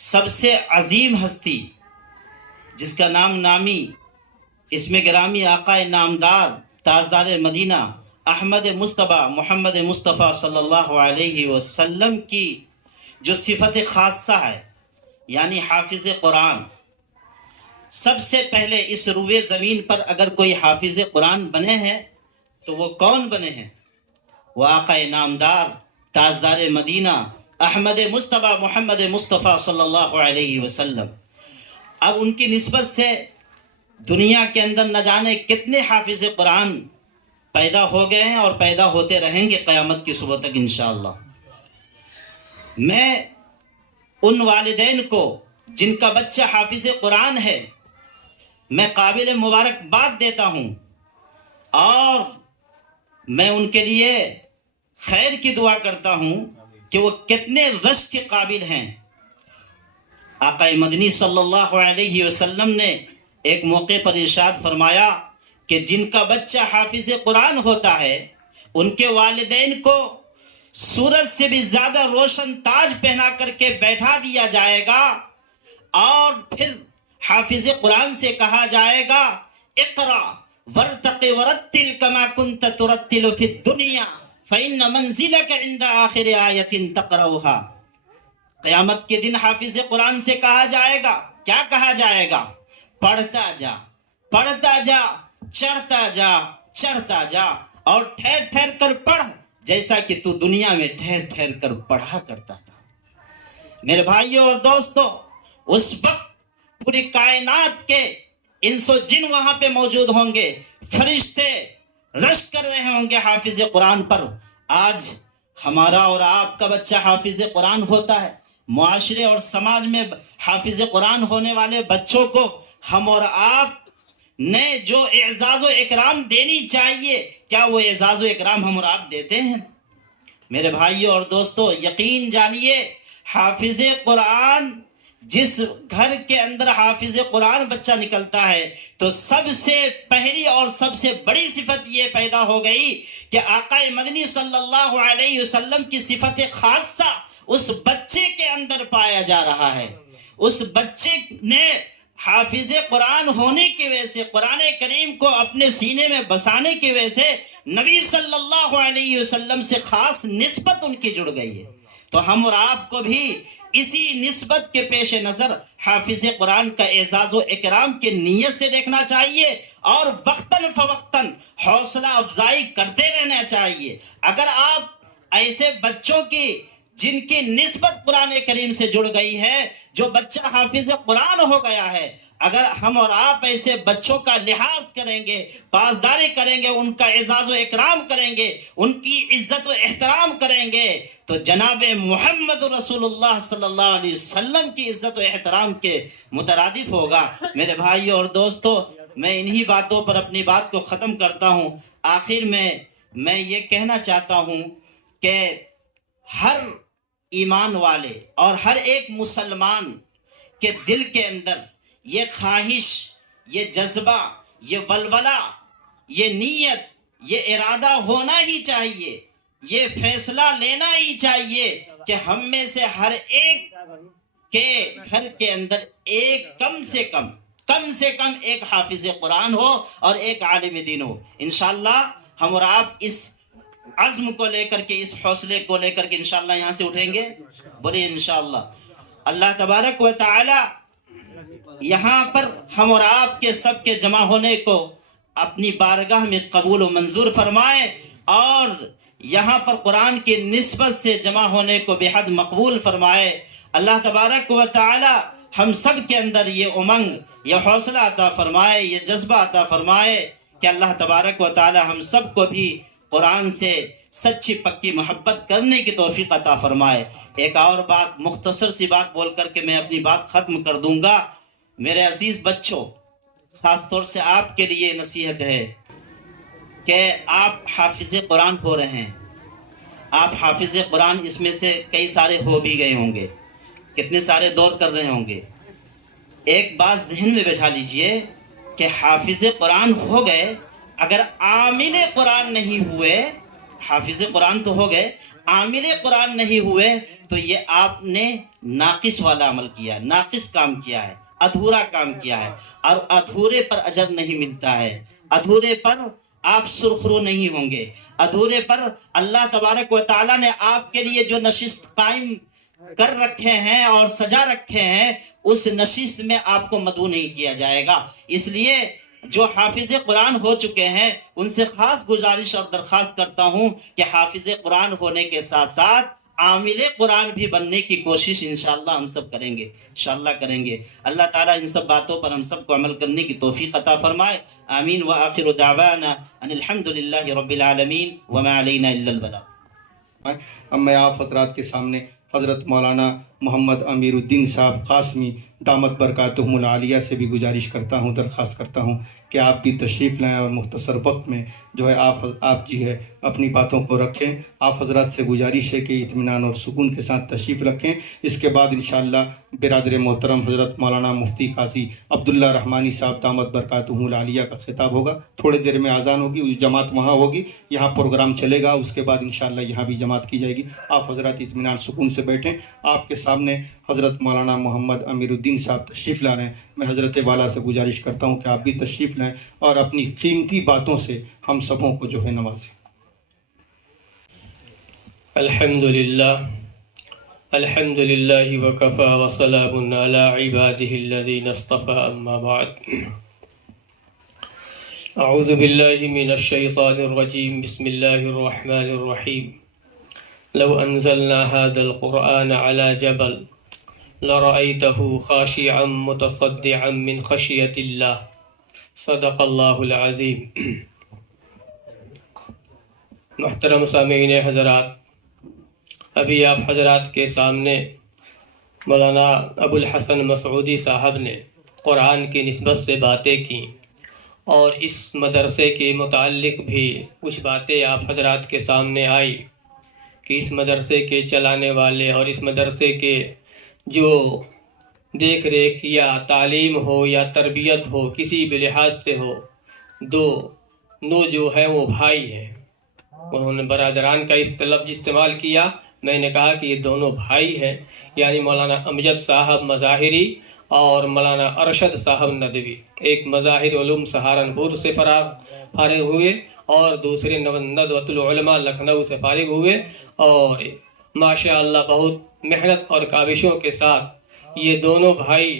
سب سے عظیم ہستی جس کا نام نامی اسم گرامی آقا نامدار تاجدار مدینہ احمد مصطفیٰ محمد مصطفیٰ صلی اللہ علیہ وسلم کی جو صفت خاصہ ہے یعنی حافظ قرآن. سب سے پہلے اس روئے زمین پر اگر کوئی حافظ قرآن بنے ہیں تو وہ کون بنے ہیں؟ وہ آقا نامدار تاجدار مدینہ احمد مصطفیٰ محمد مصطفیٰ صلی اللہ علیہ وسلم. اب ان کی نسبت سے دنیا کے اندر نہ جانے کتنے حافظ قرآن پیدا ہو گئے ہیں اور پیدا ہوتے رہیں گے قیامت کی صبح تک انشاءاللہ. میں ان والدین کو جن کا بچہ حافظ قرآن ہے میں قابل مبارکباد دیتا ہوں اور میں ان کے لیے خیر کی دعا کرتا ہوں کہ وہ کتنے رشک کے قابل ہیں. آقا مدنی صلی اللہ علیہ وسلم نے ایک موقع پر ارشاد فرمایا کہ جن کا بچہ حافظ قرآن ہوتا ہے ان کے والدین کو سورج سے بھی زیادہ روشن تاج پہنا کر کے بیٹھا دیا جائے گا اور پھر حافظ قرآن سے کہا جائے گا اقرا ورتق ورتل کما کنت ترتل فی الدنیا فإن منزلک عند آخر آیت تقرؤها. قیامت کے دن حافظ قرآن سے کہا جائے گا، کیا کہا جائے گا؟ پڑھتا جا پڑھتا جا چڑھتا جا چڑھتا جا اور ٹھہر ٹھہر کر پڑھ جیسا کہ تو دنیا میں ٹھہر ٹھہر کر پڑھا کرتا تھا. میرے بھائیوں اور دوستوں، اس وقت پوری کائنات کے انس و جن وہاں پہ موجود ہوں گے، فرشتے رشک کر رہے ہوں گے حافظ قرآن پر. آج ہمارا اور آپ کا بچہ حافظ قرآن ہوتا ہے. معاشرے اور سماج میں حافظ قرآن ہونے والے بچوں کو ہم اور آپ نے جو اعزاز و اکرام دینی چاہیے، کیا وہ اعزاز و اکرام ہم اور آپ دیتے ہیں؟ میرے بھائیوں اور دوستو، یقین جانیے حافظ قرآن، جس گھر کے اندر حافظ قرآن بچہ نکلتا ہے تو سب سے پہلی اور سب سے بڑی صفت یہ پیدا ہو گئی کہ آقا مدنی صلی اللہ علیہ وسلم کی صفت خاصہ اس بچے کے اندر پایا جا رہا ہے. اس بچے نے حافظ قرآن ہونے کی وجہ سے، قرآن کریم کو اپنے سینے میں بسانے کی وجہ سے نبی صلی اللہ علیہ وسلم سے خاص نسبت ان کی جڑ گئی ہے. تو ہم اور آپ کو بھی اسی نسبت کے پیش نظر حافظ قرآن کا اعزاز و اکرام کی نیت سے دیکھنا چاہیے اور وقتاً فوقتاً حوصلہ افزائی کرتے رہنا چاہیے. اگر آپ ایسے بچوں کی جن کی نسبت قرآن کریم سے جڑ گئی ہے، جو بچہ حافظ قرآن ہو گیا ہے، اگر ہم اور آپ ایسے بچوں کا لحاظ کریں گے، پاسداری کریں گے، ان کا اعزاز و اکرام کریں گے، ان کی عزت و احترام کریں گے، تو جناب محمد رسول اللہ صلی اللہ علیہ وسلم کی عزت و احترام کے مترادف ہوگا. میرے بھائیوں اور دوستو، میں انہی باتوں پر اپنی بات کو ختم کرتا ہوں. آخر میں یہ کہنا چاہتا ہوں کہ ہر ایمان والے اور ہر ایک مسلمان کے دل کے اندر یہ خواہش، یہ جذبہ، یہ ولولہ، یہ نیت، یہ ارادہ ہونا ہی چاہیے، یہ فیصلہ لینا ہی چاہیے کہ ہم میں سے ہر ایک کے گھر کے اندر ایک کم سے کم ایک حافظ قرآن ہو اور ایک عالم دین ہو. انشاءاللہ ہم اور آپ اس عزم کو لے کر کے، اس حوصلے کو لے کر کے انشاءاللہ یہاں سے اٹھیں گے. بولیے انشاءاللہ. اللہ تبارک و تعالی یہاں پر ہم اور آپ کے سب کے جمع ہونے کو اپنی بارگاہ میں قبول و منظور فرمائے اور یہاں پر قرآن کی نسبت سے جمع ہونے کو بے حد مقبول فرمائے. اللہ تبارک و تعالی ہم سب کے اندر یہ امنگ، یہ حوصلہ عطا فرمائے، یہ جذبہ عطا فرمائے کہ اللہ تبارک و تعالی ہم سب کو بھی قرآن سے سچی پکی محبت کرنے کی توفیق عطا فرمائے. ایک اور بات، مختصر سی بات بول کر کے میں اپنی بات ختم کر دوں گا. میرے عزیز بچوں، خاص طور سے آپ کے لیے نصیحت ہے کہ آپ حافظ قرآن ہو رہے ہیں. آپ حافظ قرآن اس میں سے کئی سارے ہو بھی گئے ہوں گے، کتنے سارے دور کر رہے ہوں گے. ایک بات ذہن میں بیٹھا لیجئے کہ حافظ قرآن ہو گئے، اگر عامل قرآن نہیں ہوئے، حافظ قرآن تو ہو گئے، عامل قرآن نہیں ہوئے تو یہ آپ نے ناقص والا عمل کیا، ناقص کام کیا ہے، ادھورا کام کیا ہے، اور ادھورے پر اجر نہیں ملتا ہے، ادھورے پر آپ سرخرو نہیں ہوں گے، ادھورے پر اللہ تبارک و تعالیٰ نے آپ کے لیے جو نشست قائم کر رکھے ہیں اور سجا رکھے ہیں، اس نشست میں آپ کو مدعو نہیں کیا جائے گا۔ اس لیے جو حافظ قرآن ہو چکے ہیں ان سے خاص گزارش اور درخواست کرتا ہوں کہ حافظ قرآن ہونے کے ساتھ ساتھ عامل قرآن بھی بننے کی کوشش انشاءاللہ ہم سب کریں گے، انشاءاللہ کریں گے۔ اللہ تعالیٰ ان سب باتوں پر ہم سب کو عمل کرنے کی توفیق عطا فرمائے، آمین۔ وآخر دعوانا ان الحمدللہ رب العالمین وما علینا الا البلاغ۔ اب میں آپ حضرات کے سامنے حضرت مولانا محمد امیر الدین صاحب قاسمی دامت برکاتہم العالیہ سے بھی گزارش کرتا ہوں، درخواست کرتا ہوں کہ آپ بھی تشریف لائیں اور مختصر وقت میں جو ہے آپ جی ہے اپنی باتوں کو رکھیں۔ آپ حضرات سے گزارش ہے کہ اطمینان اور سکون کے ساتھ تشریف رکھیں۔ اس کے بعد انشاءاللہ برادر محترم حضرت مولانا مفتی قاضی عبداللہ رحمانی صاحب دامت برکاتہم العالیہ کا خطاب ہوگا، تھوڑے دیر میں اذان ہوگی، جماعت وہاں ہوگی، یہاں پروگرام چلے گا، اس کے بعد انشاءاللہ یہاں بھی جماعت کی جائے گی۔ آپ حضرات اطمینان سکون سے بیٹھیں۔ آپ کے سامنے حضرت مولانا محمد امیر الدین صاحب تشریف لا رہے ہیں۔ میں حضرت والا سے گزارش کرتا ہوں کہ آپ بھی تشریف لائیں اور اپنی قیمتی باتوں سے ہم سبوں کو جو ہے نوازیں۔ الحمدللہ وکفی وسلام علی عباده الذین اصطفى اما بعد۔ اعوذ باللہ من الشیطان الرجیم، بسم اللہ الرحمن الرحیم۔ لو انزلنا هذا القرآن على جبل لرأيته خاشعا متصدعا من خشية الله، صدق اللہ العظیم۔ محترم سامعین حضرات، ابھی آپ حضرات کے سامنے مولانا ابو الحسن مسعودی صاحب نے قرآن کی نسبت سے باتیں کی، اور اس مدرسے کے متعلق بھی کچھ باتیں آپ حضرات کے سامنے آئی کہ اس مدرسے کے چلانے والے اور اس مدرسے کے جو دیکھ ریکھ یا تعلیم ہو یا تربیت ہو، کسی بھی لحاظ سے ہو، دونوں جو ہیں وہ بھائی ہیں۔ انہوں نے برادران کا اس لفظ استعمال کیا، میں نے کہا کہ یہ دونوں بھائی ہیں، یعنی مولانا امجد صاحب مظاہری اور مولانا ارشد صاحب ندوی، ایک مظاہر علوم سہارنپور سے فارغ ہوئے اور دوسرے ندوۃ العلماء لکھنؤ سے فارغ ہوئے، اور ماشاءاللہ بہت محنت اور کاوشوں کے ساتھ یہ دونوں بھائی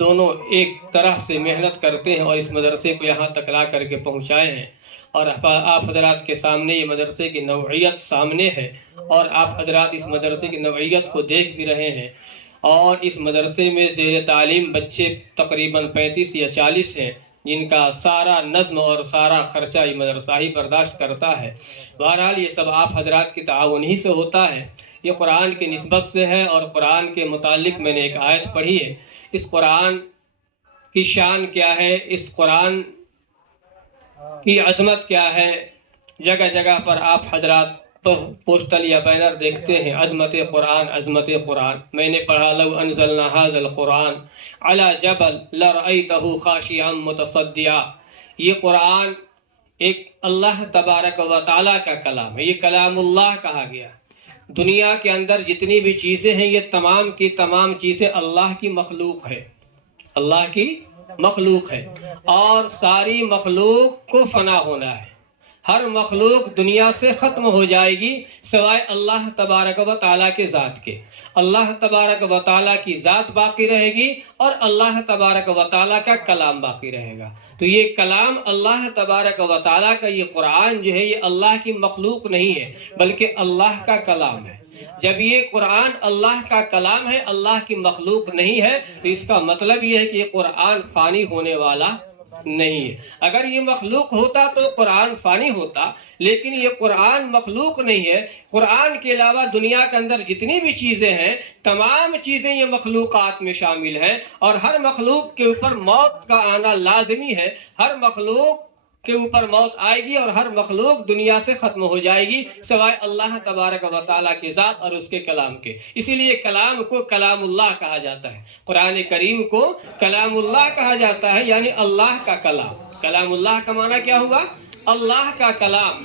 دونوں ایک طرح سے محنت کرتے ہیں اور اس مدرسے کو یہاں تک لا کر کے پہنچائے ہیں۔ اور آپ حضرات کے سامنے یہ مدرسے کی نوعیت سامنے ہے، اور آپ حضرات اس مدرسے کی نوعیت کو دیکھ بھی رہے ہیں، اور اس مدرسے میں زیر تعلیم بچے تقریباً 35 یا 40 ہیں، جن کا سارا نظم اور سارا خرچہ یہ مدرسہ ہی برداشت کرتا ہے۔ بہرحال یہ سب آپ حضرات کی تعاون ہی سے ہوتا ہے، یہ قرآن کی نسبت سے ہے۔ اور قرآن کے متعلق میں نے ایک آیت پڑھی ہے، اس قرآن کی شان کیا ہے، اس قرآن کی عظمت کیا ہے، جگہ جگہ پر آپ حضرات پوسٹل یا بینر دیکھتے ہیں، عظمت قرآن، عظمت قرآن۔ میں نے پڑھا لو انزلنا هذا القرآن على جبل لرأيته خاشعا متصدعا۔ یہ قرآن ایک اللہ تبارک و تعالیٰ کا کلام ہے، یہ کلام اللہ کہا گیا۔ دنیا کے اندر جتنی بھی چیزیں ہیں یہ تمام کی تمام چیزیں اللہ کی مخلوق ہے، اللہ کی مخلوق ہے، اور ساری مخلوق کو فنا ہونا ہے۔ ہر مخلوق دنیا سے ختم ہو جائے گی سوائے اللہ تبارک و تعالیٰ کے ذات کے۔ اللہ تبارک و تعالیٰ کی ذات باقی رہے گی اور اللہ تبارک و تعالیٰ کا کلام باقی رہے گا۔ تو یہ کلام اللہ تبارک و تعالیٰ کا، یہ قرآن جو ہے یہ اللہ کی مخلوق نہیں ہے بلکہ اللہ کا کلام ہے۔ جب یہ قرآن اللہ کا کلام ہے، اللہ کی مخلوق نہیں ہے، تو اس کا مطلب یہ ہے کہ یہ قرآن فانی ہونے والا نہیں ہے۔ اگر یہ مخلوق ہوتا تو قرآن فانی ہوتا، لیکن یہ قرآن مخلوق نہیں ہے۔ قرآن کے علاوہ دنیا کے اندر جتنی بھی چیزیں ہیں تمام چیزیں یہ مخلوقات میں شامل ہیں، اور ہر مخلوق کے اوپر موت کا آنا لازمی ہے۔ ہر مخلوق کے اوپر موت آئے گی اور ہر مخلوق دنیا سے ختم ہو جائے گی سوائے اللہ تبارک و تعالیٰ کے ذات اور اس کے کلام کے۔ اسی لیے کلام کو کلام اللہ کہا جاتا ہے، قرآن کریم کو کلام اللہ کہا جاتا ہے، یعنی اللہ کا کلام۔ کلام اللہ کا معنی کیا ہوا؟ اللہ کا کلام۔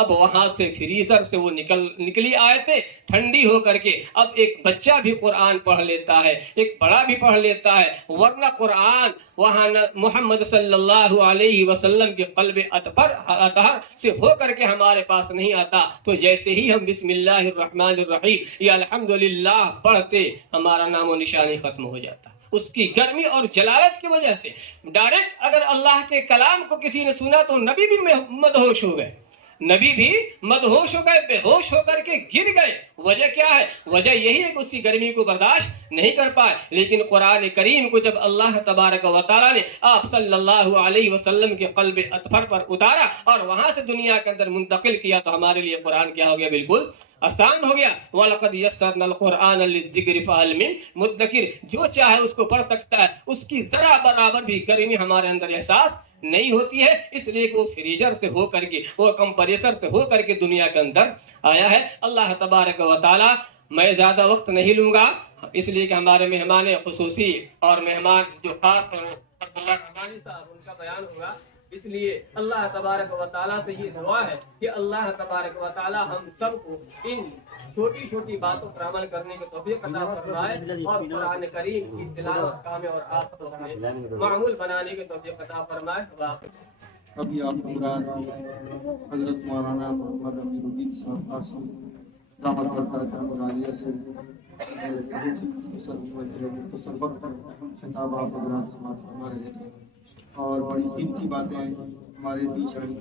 اب وہاں سے فریزر سے وہ نکلی آیتیں ٹھنڈی ہو کر کے اب ایک بچہ بھی قرآن پڑھ لیتا ہے، ایک بڑا بھی پڑھ لیتا ہے، ورنہ قرآن وہاں محمد صلی اللہ علیہ وسلم کے قلب اطہر سے ہو کر کے ہمارے پاس نہیں آتا۔ تو جیسے ہی ہم بسم اللہ الرحمن الرحیم یا الحمدللہ پڑھتے ہمارا نام و نشانی ختم ہو جاتا۔ اس کی گرمی اور جلالت کی وجہ سے ڈائریکٹ اگر اللہ کے کلام کو کسی نے سنا تو نبی بھی مدہوش ہو گئے، نبی بھی مدہوش ہو گئے، بے ہوش ہو کر کے گر گئے۔ وجہ کیا ہے؟ وجہ یہی ہے کہ اس کی گرمی کو برداشت نہیں کر پائے۔ لیکن قرآن کریم کو جب اللہ تبارک و تعالیٰ نے آپ صلی اللہ علیہ وسلم کے قلب اطہر پر اتارا اور وہاں سے دنیا کے اندر منتقل کیا تو ہمارے لیے قرآن کیا ہو گیا؟ بالکل آسان ہو گیا۔ وَلَقَدْ يَسَّرْنَا الْقُرْآنَ لِلذِّكْرِ فَهَلْ مِن مُدَّكِرٍ، جو چاہے اس کو پڑھ سکتا ہے، اس کی ذرا برابر بھی گرمی ہمارے اندر احساس نہیں ہوتی ہے، اس لیے کہ وہ فریزر سے ہو کر کے، وہ کمپریسر سے ہو کر کے دنیا کے اندر آیا ہے۔ اللہ تبارک و تعالی، میں زیادہ وقت نہیں لوں گا اس لیے کہ ہمارے مہمان خصوصی اور مہمان جو خاص ہیں وہ عبداللہ رحمانی صاحب، ان کا بیان ہوگا، اس لیے اللہ تبارک و تعالیٰ سے یہ دعا ہے کہ اللہ تبارک و تعالیٰ ہم سب کو ان چھوٹی چھوٹی باتوں پر عمل کرنے کی توفیق عطا فرمائے اور قرآن کریم کی تلاوت کام اور آخر میں معمول بنانے کی توفیق عطا فرمائے۔ ابھی آپ حضرات حضرت مولانا محمد امیر الدین صاحب قاسم دعوت برکاتہ ملالیہ سے مختصر وقت پر خطاب آپ حضرات سماعت فرما رہے تھے اور بڑی قیمتی باتیں ہمارے بیچ آئی۔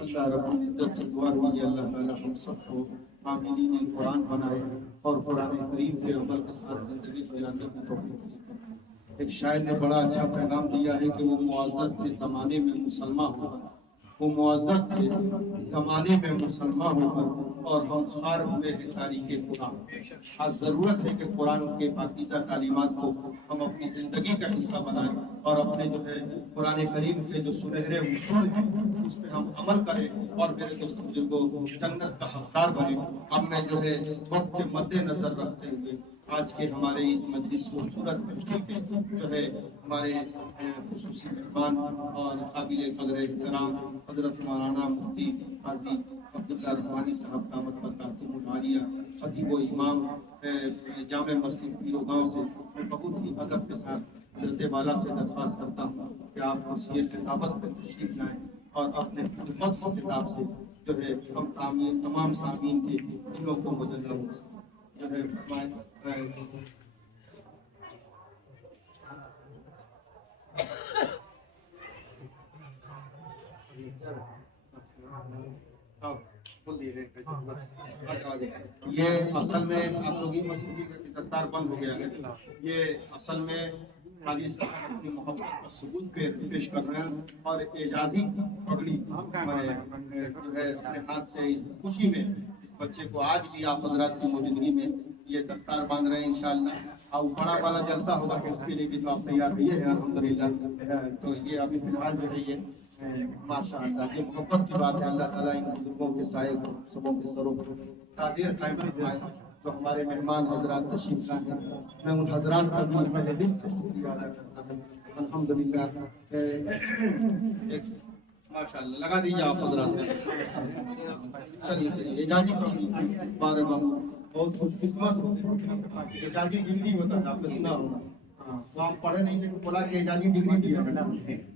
اللہ رب العزت سے دعا ہوئی ہے اللہ تعالیٰ ہم سب کو عاملین قرآن بنائے اور قرآن کریم کے عمل کے ساتھ زندگی گزارنے کی توفیق دے۔ ایک شاعر نے بڑا اچھا پیغام دیا ہے کہ وہ معزز تھے زمانے میں مسلمان ہو کر، وہ معزز تھے زمانے میں مسلمان ہو کر اور ہم خار ہوئے ہیں تاریخ قرآن۔ آج ضرورت ہے کہ قرآن کے پاکیزہ تعلیمات کو ہم اپنی زندگی کا حصہ بنائیں اور اپنے جو ہے قرآن کریم کے جو سنہرے اصول ہیں اس پہ ہم عمل کریں اور میرے دوست بزرگوں جنت کا حقدار بنیں۔ اب میں جو ہے وقت کے مد نظر رکھتے ہوئے آج کے ہمارے اس مجلس خوبصورت کے جو ہے ہمارے خصوصی مہمان اور قابل قدر احترام حضرت مولانا مفتی قاضی عبداللہ رحمانی صاحب دعوت برکاتہ العالیہ خطیب و امام جامع مسجد پیرو گاؤں سے میں بہت ہی ادب کے ساتھ حضرت والا سے درخواست کرتا ہوں کہ آپ کرسی خطابت پر تشریف لائیں اور اپنے خدمت سے خطاب سے جو ہے ہم تمام سامعین کے دلوں کو بدلنا جو ہے یہ اصل میں آپ لوگ دستار بند ہو گیا ہے، یہ اصل میں قاضی صاحب اپنی محبت کا ثبوت پیش کر رہے ہیں اور اعزازی پگڑی جو ہے اپنے ہاتھ سے خوشی میں اس بچے کو آج بھی آپ حضرات کی موجودگی میں یہ دستار باندھ رہے ہیں انشاءاللہ۔ اور بڑا والا جلسہ ہوگا کہ اس کے لیے بھی تو آپ تیار رہیے ہیں الحمدللہ۔ تو یہ ابھی فی الحال جو ہے یہ ماشاء اللہ یہ محبت کی بات ہے۔ اللہ تعالیٰ ان بزرگوں کے سائے کو سبوں کے سروں کو تعدیر قائم فرمائے۔ جو ہمارے مہمان حضرات تشریف لائے ہیں میں ان حضرات کا بھی پہلے دل سے شکریہ ادا کرتا ہوں الحمدللہ۔ ماشاء اللہ لگا دیجیے آپ حضرات۔ چلیے چلیے اعجازی کو بارے بہت خوش قسمت ہوتے اعجازی ڈگری ہوتا ہے، آپ نے سنا ہوگا۔ وہ ہم پڑھے نہیں لیکن بولا کہ اعجازی ڈگری دیا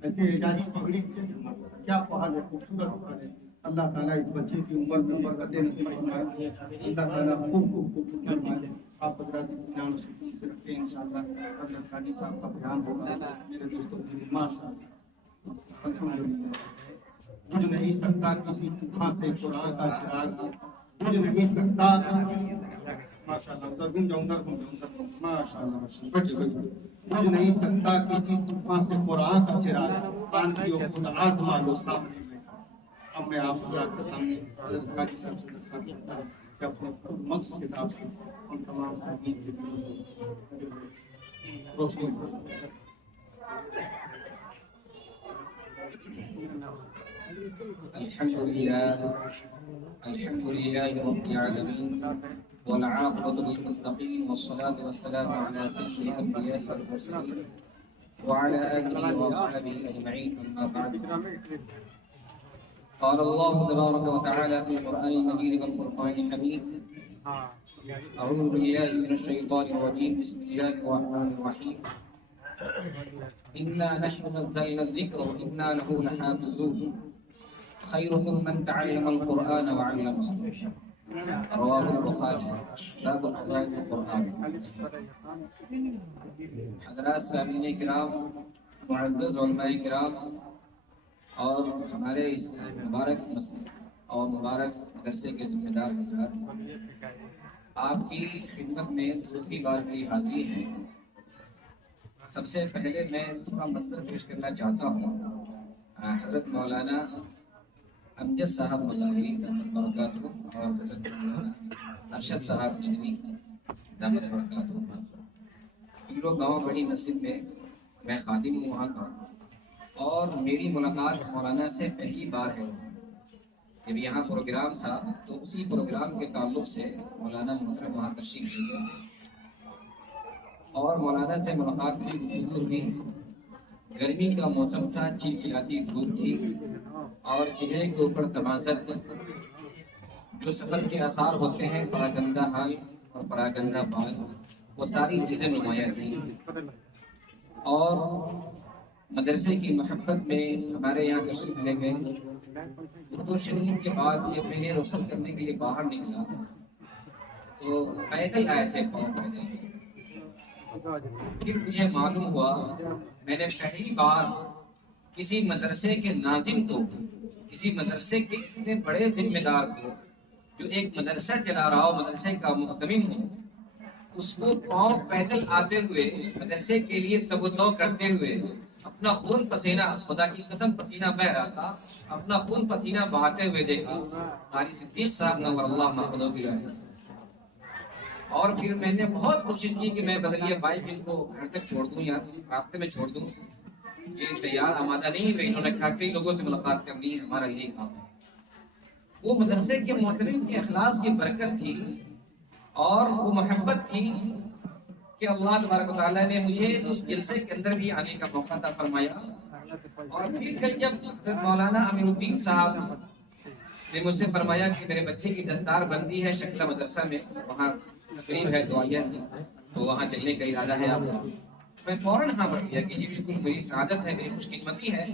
ایسے اعجازی پگڑی کیا پہل ہے، خوبصورت پہل ہے۔ اللہ تعالیٰ اس بچے کی عمر میں برکتیں نصیب فرمائے، اللہ تعالیٰ خوب فرمائے۔ آپ حضرات اطمینان سکون سے رکھیں انشاءاللہ۔ حضرت قاضی صاحب کا بیان ہوگا میرے دوستوں کی ماشاء اللہ الحمدللہ۔ بجھ نہیں سکتا کسی طوفان سے قرآن کا چراغ، بجھ نہیں سکتا ماشاءاللہ ماشاءاللہ بجھ نہیں سکتا کسی طوفان سے قرآن کا چراغ، آندھیوں خود آزما لو سامنے میں۔ اب میں آپ حضرات کے سامنے حضرت قاضی صاحب سے درخواست کرتا ہوں کہ اپنے مقصد کتاب سے ہم تمام سامعین کے دلوں کو روشنی الحمد لله رب العالمين والعاقبة للمتقين والصلاة والسلام على سيد الأنبياء والمرسلين وعلى آله وأصحابه أجمعين، أما بعد قال الله تبارك وتعالى في القرآن المجيد والفرقان الحميد أعوذ بالله من الشيطان الرجيم بسم الله الرحمن الرحيم إنا نحن نزلنا الذكر وإنا له لحافظون خيركم من تعلم القرآن وعلمه رواه البخاری باب فضائل القرآن. حضرات سامعین کرام، معزز علماء کرام اور ہمارے اس مبارک مسجد اور مبارک مدرسے کے ذمہ دار حضرات، آپ کی خدمت میں دوسری بار میری حاضری ہے. سب سے پہلے میں تھوڑا منظر پیش کرنا چاہتا ہوں. حضرت مولانا امجد صاحب مداری دامت برکاتہ اور حضرت مولانا ارشد صاحب ندوی دامت برکاتہ، پیرو گاؤں بڑی مسجد میں میں خادم ہوں وہاں کا، اور میری ملاقات مولانا سے پہلی بار ہے. جب یہاں پروگرام تھا تو اسی پروگرام کے تعلق سے مولانا محترم وہاں تشریف لے گئے اور مولانا سے ملاقات میں گفتگو ہوئی. گرمی کا موسم تھا، چلچلاتی دھوپ تھی اور چہرے کے اوپر تمازت، جو سفر کے آثار ہوتے ہیں، پراگندہ حال اور پراگندہ بال، وہ ساری چیزیں نمایاں تھیں. اور مدرسے کی محبت میں ہمارے یہاں تشریف لے گئے. اردو شریف کے بعد جب میں نے رخصت کرنے کے لیے باہر نکلا تو پیدل آئے تھے، پیدل. پھر مجھے معلوم ہوا میں نے پہلی بار کسی مدرسے کے ناظم کو، کسی مدرسے کے اتنے بڑے ذمہ دار کو، جو ایک مدرسہ چلا رہا ہو، مدرسے کا محتمم ہو، اس کو پاؤں پیدل آتے ہوئے مدرسے کے لیے تگ و دو کرتے ہوئے اپنا خون پسینہ، خدا کی قسم پسینہ بہ رہا تھا، اپنا خون پسینہ بہاتے ہوئے دیکھا قاری صدیق صاحب نور اللہ محمد کی رائے. اور پھر میں نے بہت کوشش کی کہ میں بدلیہ بائک ان کو گھر تک چھوڑ دوں یا راستے میں چھوڑ دوں. یہ تیار آمادہ نہیں ہوئے. انہوں نے کہا کئی لوگوں سے ملاقات کرنی ہے، ہمارا یہی کام ہے. وہ مدرسے کے محتمم کے اخلاص کی برکت تھی اور وہ محبت تھی کہ اللہ تبارک و تعالیٰ نے مجھے اس جلسے کے اندر بھی آنے کا موقع عطا فرمایا. اور پھر کل جب مولانا امیر الدین صاحب نے مجھ سے فرمایا کہ میرے بچے کی دستار بندی ہے شکلہ مدرسہ میں، وہاں تقریب ہے دعائیہ کی، تو وہاں چلنے کا ارادہ ہے آپ کا، میں فوراً ہاں بڑھ گیا کہ یہ بالکل میری سعادت ہے، میری خوش قسمتی ہے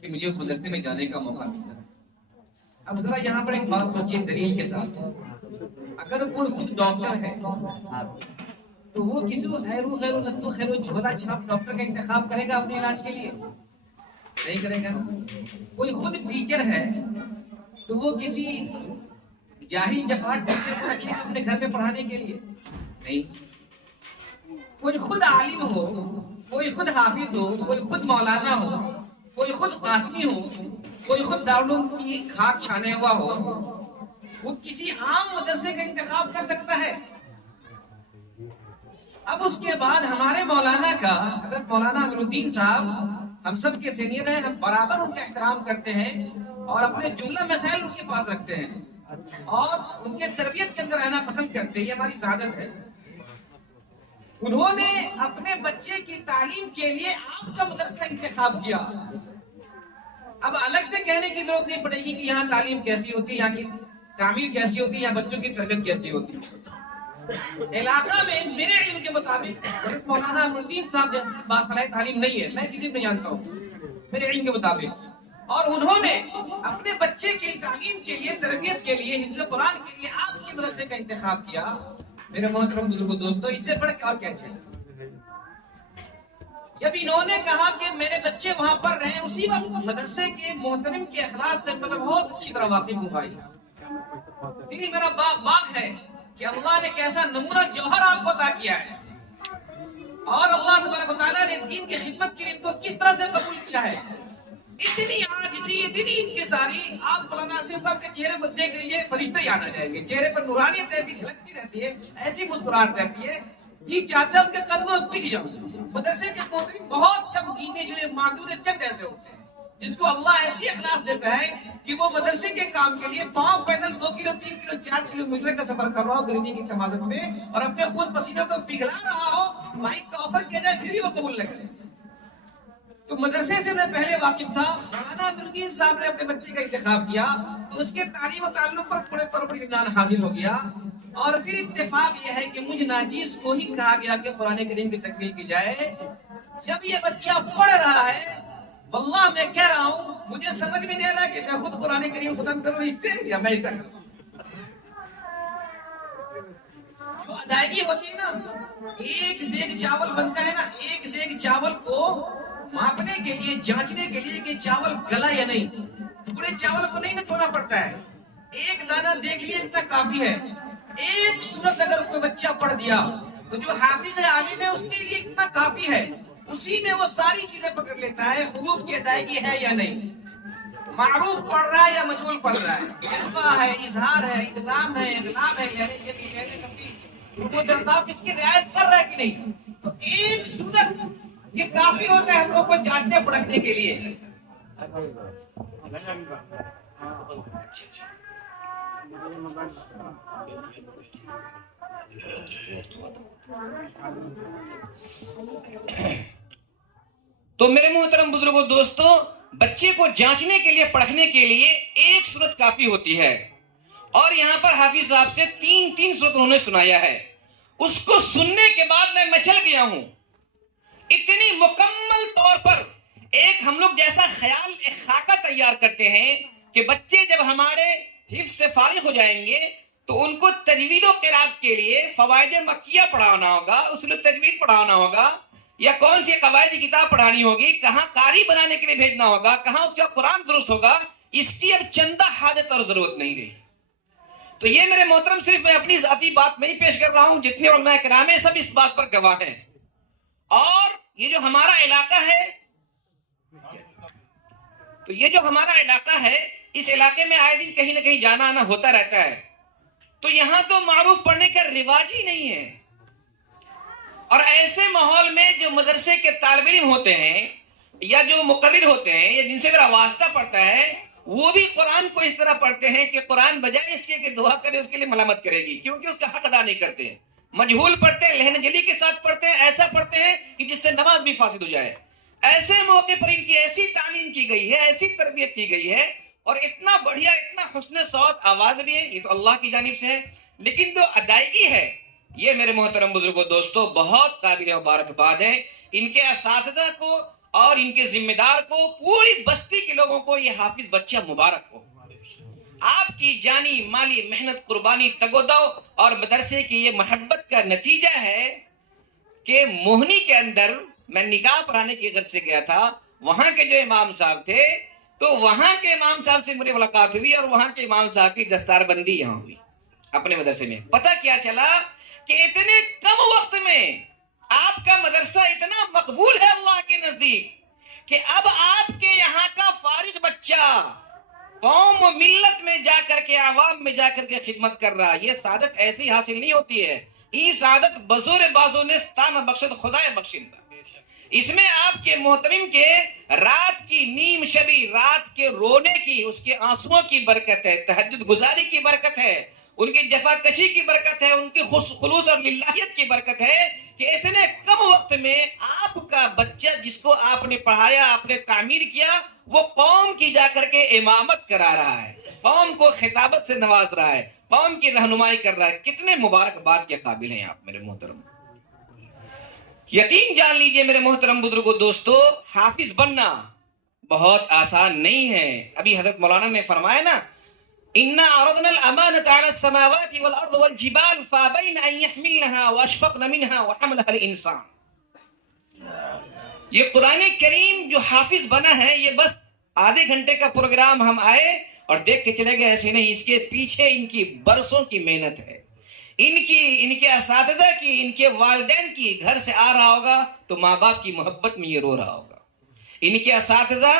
کہ مجھے اس مدرسے میں جانے کا موقع ملتا ہے. اب ذرا یہاں پر ایک بات سوچیے دلیل کے ساتھ. اگر کوئی خود ڈاکٹر ہے تو وہ کسی کو خیر جھولا چھاپ ڈاکٹر کا انتخاب کرے گا اپنے علاج کے لیے؟ نہیں کرے گا. کوئی خود ٹیچر ہے تو وہ کسی جاہل جپاٹ ٹیچر کو رکھے گا اپنے گھر میں پڑھانے کے لیے؟ نہیں. کوئی خود عالم ہو، کوئی خود حافظ ہو، کوئی خود مولانا ہو، کوئی خود قاسمی ہو، کوئی خود دارالعلوم کی خاک چھانے ہوا ہو، وہ کسی عام مدرسے کا انتخاب کر سکتا ہے. اب اس کے بعد ہمارے مولانا کا، حضرت مولانا امیر الدین صاحب ہم سب کے سینئر ہیں، ہم برابر ان کا احترام کرتے ہیں اور اپنے جملہ مسائل ان کے پاس رکھتے ہیں اور ان کے تربیت کے اندر رہنا پسند کرتے ہیں. یہ ہماری سعادت ہے. انہوں نے اپنے بچے کی تعلیم کے لیے آپ کا مدرسہ انتخاب کیا. اب الگ سے کہنے کی ضرورت نہیں پڑے گی کہ یہاں تعلیم کیسی ہوتی ہے، یہاں کی تعمیر کیسی ہوتی ہے، یہاں بچوں کی تربیت کیسی ہوتی ہے. علاقہ میں میرے علم کے مطابق حضرت مولانا امیر الدین صاحب جیسی باصلاح تعلیم نہیں ہے، میں کسی کو نہیں جانتا ہوں میرے علم کے مطابق. اور انہوں نے اپنے بچے کی تعلیم کے لیے، تربیت کے لیے، حفظ قرآن کے لیے آپ کے مدرسے کا انتخاب کیا. میرے محترم بزرگوں دوستو، اس سے بڑھ کے اور کیا چاہیے. جب انہوں نے کہا کہ میرے بچے وہاں پڑھ رہے ہیں، اسی وقت مدرسے کے محترم کے اخلاص سے میں بہت اچھی طرح واقف ہوں. بھائی دل میرا باغ ہے کہ اللہ نے کیسا نمونہ جوہر آپ کو عطا کیا ہے اور اللہ تبارک و تعالیٰ نے دین کی خدمت کے لیے ان کو کس طرح سے قبول کیا ہے. اتنی عاجزی، اتنی انکساری. آپ مولانا ارشد صاحب کے چہرے کو دیکھ لیجیے، فرشتے یاد آ جائیں گے. چہرے پر نورانیت ایسی جھلکتی رہتی ہے، ایسی مسکراہٹ رہتی ہے، جی چاہتے ہیں ان کے قدموں میں ٹک جاؤں. مدرسے کے محترم بہت کم گینے جنہیں معدود چند ایسے ہوتے ہیں جس کو اللہ ایسی اخلاص دیتا ہے کہ وہ مدرسے کے کام کے لیے پاؤں پیدل 2 کلو 3 کلو 4 کلومیٹر کا سفر کر رہا ہو گرمی کی تمازت میں اور اپنے خون پسینوں کو پگھلا رہا ہو، مائک کا آفر کیا جائے پھر بھی وہ قبول نہ کرے. تو مدرسے سے میں پہلے واقف تھا. مولانا عبدالدین صاحب نے اپنے بچے کا انتخاب کیا تو اس کے تعلیم و تعلق پر تھوڑے طور پر اطمینان حاصل ہو گیا. اور پھر اتفاق یہ ہے کہ مجھ ناجیز کو ہی کہا گیا کہ قرآن کریم کی تکمیل کی جائے. جب یہ بچہ پڑھ رہا ہے واللہ میں کہہ رہا ہوں مجھے سمجھ میں نہیں آ رہا کہ میں خود قرآن کریم ختم کروں اس سے یا میں اس طرح کروں. جو ادائیگی ہوتی ہے نا, ایک دیگ چاول بنتا ہے نا, ایک دیگ چاول کو ماپنے کے لیے, جانچنے کے لیے کہ چاول گلا یا نہیں, پورے چاول کو نہیں نٹونا پڑتا ہے. ایک دانہ دیکھ لیا اتنا کافی ہے. ایک سورت اگر کوئی بچہ پڑھ دیا تو جو حافظ ہے, عالم ہے, اس کے لیے اتنا کافی ہے. اسی میں وہ ساری چیزیں پکڑ لیتا ہے. حروف کی ادائیگی ہے یا نہیں, معروف پڑھ رہا ہے یا مجہول پڑھ رہا ہے, اخفاء ہے, اظہار ہے, ادغام ہے, اغلاب ہے, یعنی وہ جناب اس کی رعایت کر رہا ہے کہ نہیں. تو ایک سورت یہ کافی ہوتا ہے ہم لوگ کو جانچنے پڑھنے کے لیے. تو میرے محترم بزرگوں دوستو, بچے کو جانچنے کے لیے, پڑھنے کے لیے ایک سورت کافی ہوتی ہے. اور یہاں پر حافظ صاحب سے تین سورت انہوں نے سنایا ہے. اس کو سننے کے بعد میں مچل گیا ہوں. اتنی مکمل طور پر ایک ہم لوگ جیسا خیال, ایک خاکہ تیار کرتے ہیں کہ بچے جب ہمارے حفظ سے فارغ ہو جائیں گے تو ان کو تجوید و قرات کے لیے فوائد مکیہ پڑھانا ہوگا, اصول تجوید پڑھانا ہوگا, یا کون سی قواعد کی کتاب پڑھانی ہوگی, کہاں قاری بنانے کے لیے بھیجنا ہوگا, کہاں اس کا قرآن درست ہوگا. اس کی اب چندہ حاجت اور ضرورت نہیں رہی. تو یہ میرے محترم صرف میں اپنی ذاتی بات نہیں پیش کر رہا ہوں, جتنے علماء کرام ہیں سب اس بات پر گواہ ہیں. اور یہ جو ہمارا علاقہ ہے, تو یہ جو ہمارا علاقہ ہے, اس علاقے میں آئے دن کہیں نہ کہیں جانا آنا ہوتا رہتا ہے. تو یہاں تو معروف پڑھنے کا رواج ہی نہیں ہے. اور ایسے ماحول میں جو مدرسے کے طالب علم ہوتے ہیں یا جو مقرر ہوتے ہیں یا جن سے میرا واسطہ پڑتا ہے, وہ بھی قرآن کو اس طرح پڑھتے ہیں کہ قرآن بجائے اس کے کہ دعا کرے اس کے لیے ملامت کرے گی, کیونکہ اس کا حق ادا نہیں کرتے ہیں. مجہول پڑھتے ہیں, لہن جلی کے ساتھ پڑھتے ہیں, ایسا پڑھتے ہیں کہ جس سے نماز بھی فاسد ہو جائے. ایسے موقع پر ان کی ایسی تعلیم کی گئی ہے, ایسی تربیت کی گئی ہے, اور اتنا بڑھیا, اتنا حسن صوت آواز بھی ہے, یہ تو اللہ کی جانب سے ہے. لیکن جو ادائیگی ہے یہ میرے محترم بزرگوں دوستو بہت قابل مبارکباد ہے. ان کے اساتذہ کو اور ان کے ذمہ دار کو, پوری بستی کے لوگوں کو یہ حافظ بچہ مبارک ہو. آپ کی جانی مالی محنت, قربانی, تگودو اور مدرسے کی یہ محبت کا نتیجہ ہے کہ موہنی کے اندر میں نکاح پڑھانے کی غرض سے گیا تھا. وہاں کے جو امام صاحب تھے, تو وہاں کے امام صاحب سے میری ملاقات ہوئی اور وہاں کے امام صاحب کی دستار بندی یہاں ہوئی اپنے مدرسے میں. پتہ کیا چلا کہ اتنے کم وقت میں آپ کا مدرسہ اتنا مقبول ہے اللہ کے نزدیک کہ اب آپ کے یہاں کا فارغ بچہ قوم و ملت میں جا کر کے, عوام میں جا کر کے خدمت کر رہا. یہ سعادت ایسی حاصل نہیں ہوتی ہے. یہ سعادت بزور بازو نے ستانہ بخشد خدای بخشندہ. اس میں آپ کے محترم کے رات کی نیم شبی, رات کے رونے کی, اس کے آنسوؤں کی برکت ہے, تہجد گزاری کی برکت ہے, ان کی جفا کشی کی برکت ہے, ان کی خلوص اور للہیت کی برکت ہے کہ اتنے کم وقت میں آپ کا بچہ جس کو آپ نے پڑھایا, آپ نے تعمیر کیا, وہ قوم کی جا کر کے امامت کرا رہا ہے, قوم کو خطابت سے نواز رہا ہے, قوم کی رہنمائی کر رہا ہے. کتنے مبارکباد کے قابل ہیں آپ میرے محترم. یقین جان لیجئے میرے محترم بزرگوں دوستو, حافظ بننا بہت آسان نہیں ہے. ابھی حضرت مولانا نے فرمایا نا, اِنَّا عَرَضْنَا الْأَمَانَةَ عَلَى السَّمَاوَاتِ وَالْأَرْضِ وَالْجِبَالِ فَأَبَيْنَ أَن يَحْمِلْنَهَا وَأَشْفَقْنَ مِنْهَا وَحَمَلَهَا الْإِنسَانُ. یہ قرآن کریم جو حافظ بنا ہے, یہ بس آدھے گھنٹے کا پروگرام ہم آئے اور دیکھ کے چلے گئے, ایسے نہیں. اس کے پیچھے ان کی برسوں کی محنت ہے, ان کے اساتذہ کی, ان کے والدین کی. گھر سے آ رہا ہوگا تو ماں باپ کی محبت میں یہ رو رہا ہوگا. ان کے اساتذہ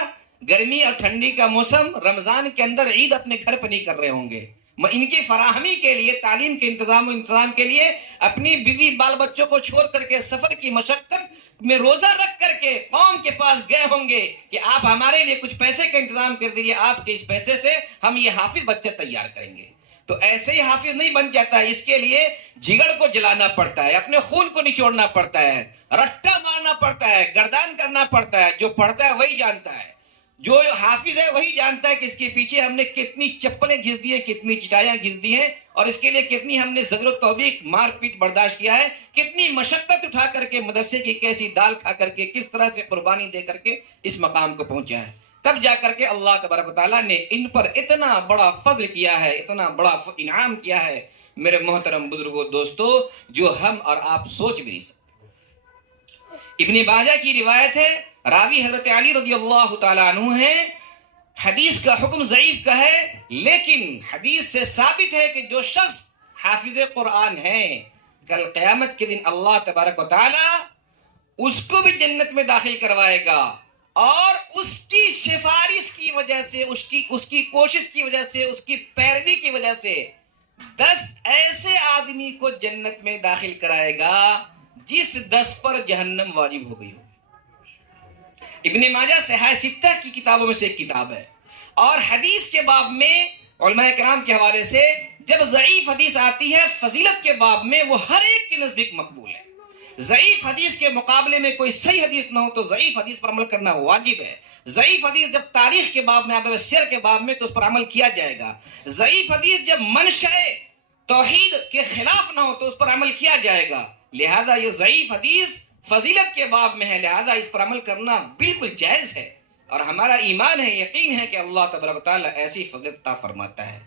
گرمی اور ٹھنڈی کا موسم, رمضان کے اندر عید اپنے گھر پہ نہیں کر رہے ہوں گے. ان کی فراہمی کے لیے, تعلیم کے انتظام کے لیے اپنی بیوی بال بچوں کو چھوڑ کر کے, سفر کی مشقت میں روزہ رکھ کر کے قوم کے پاس گئے ہوں گے کہ آپ ہمارے لیے کچھ پیسے کا انتظام کر دیجیے, آپ کے اس پیسے سے ہم یہ حافظ بچہ تیار کریں گے. تو ایسے ہی حافظ نہیں بن جاتا ہے. اس کے لیے جگر کو جلانا پڑتا ہے, اپنے خون کو نچوڑنا پڑتا ہے, رٹا مارنا پڑتا ہے, گردان کرنا پڑتا ہے. جو پڑھتا ہے وہی جانتا ہے, جو حافظ ہے وہی جانتا ہے کہ اس کے پیچھے ہم نے کتنی چپلیں گھس دی ہیں, کتنی چٹائیاں گھس دی ہیں, اور اس کے لیے کتنی ہم نے زجر و توبیخ مار پیٹ برداشت کیا ہے, کتنی مشقت اٹھا کر کے مدرسے کی کیسی دال کھا کر کے کس طرح سے قربانی دے کر کے اس مقام کو پہنچا ہے. تب جا کر کے اللہ تبارک و تعالیٰ نے ان پر اتنا بڑا فضل کیا ہے, اتنا بڑا انعام کیا ہے میرے محترم بزرگوں دوستو, جو ہم اور آپ سوچ بھی نہیں سکتے. ابن ماجہ کی روایت ہے, راوی حضرت علی رضی اللہ تعالیٰ عنہ ہیں. حدیث کا حکم ضعیف کا ہے, لیکن حدیث سے ثابت ہے کہ جو شخص حافظ قرآن ہے, کل قیامت کے دن اللہ تبارک و تعالیٰ اس کو بھی جنت میں داخل کروائے گا, اور اس کی سفارش کی وجہ سے, اس کی کوشش کی وجہ سے, اس کی پیروی کی وجہ سے 10 ایسے آدمی کو جنت میں داخل کرائے گا جس 10 پر جہنم واجب ہو گئی ہو. ابن ماجہ صحیح ستہ کی کتابوں میں سے ایک کتاب ہے, اور حدیث کے باب میں علماء کرام کے حوالے سے جب ضعیف حدیث آتی ہے فضیلت کے باب میں وہ ہر ایک کے نزدیک مقبول ہے. ضعیف حدیث کے مقابلے میں کوئی صحیح حدیث نہ ہو تو ضعیف حدیث پر عمل کرنا واجب ہے. ضعیف حدیث جب تاریخ کے باب میں آئے, سیر کے باب میں, تو اس پر عمل کیا جائے گا. ضعیف حدیث جب منشأ توحید کے خلاف نہ ہو تو اس پر عمل کیا جائے گا. لہذا یہ ضعیف حدیث فضیلت کے باب میں ہے, لہذا اس پر عمل کرنا بالکل جائز ہے. اور ہمارا ایمان ہے, یقین ہے کہ اللہ تبارک و تعالیٰ ایسی فضیلت عطا فرماتا ہے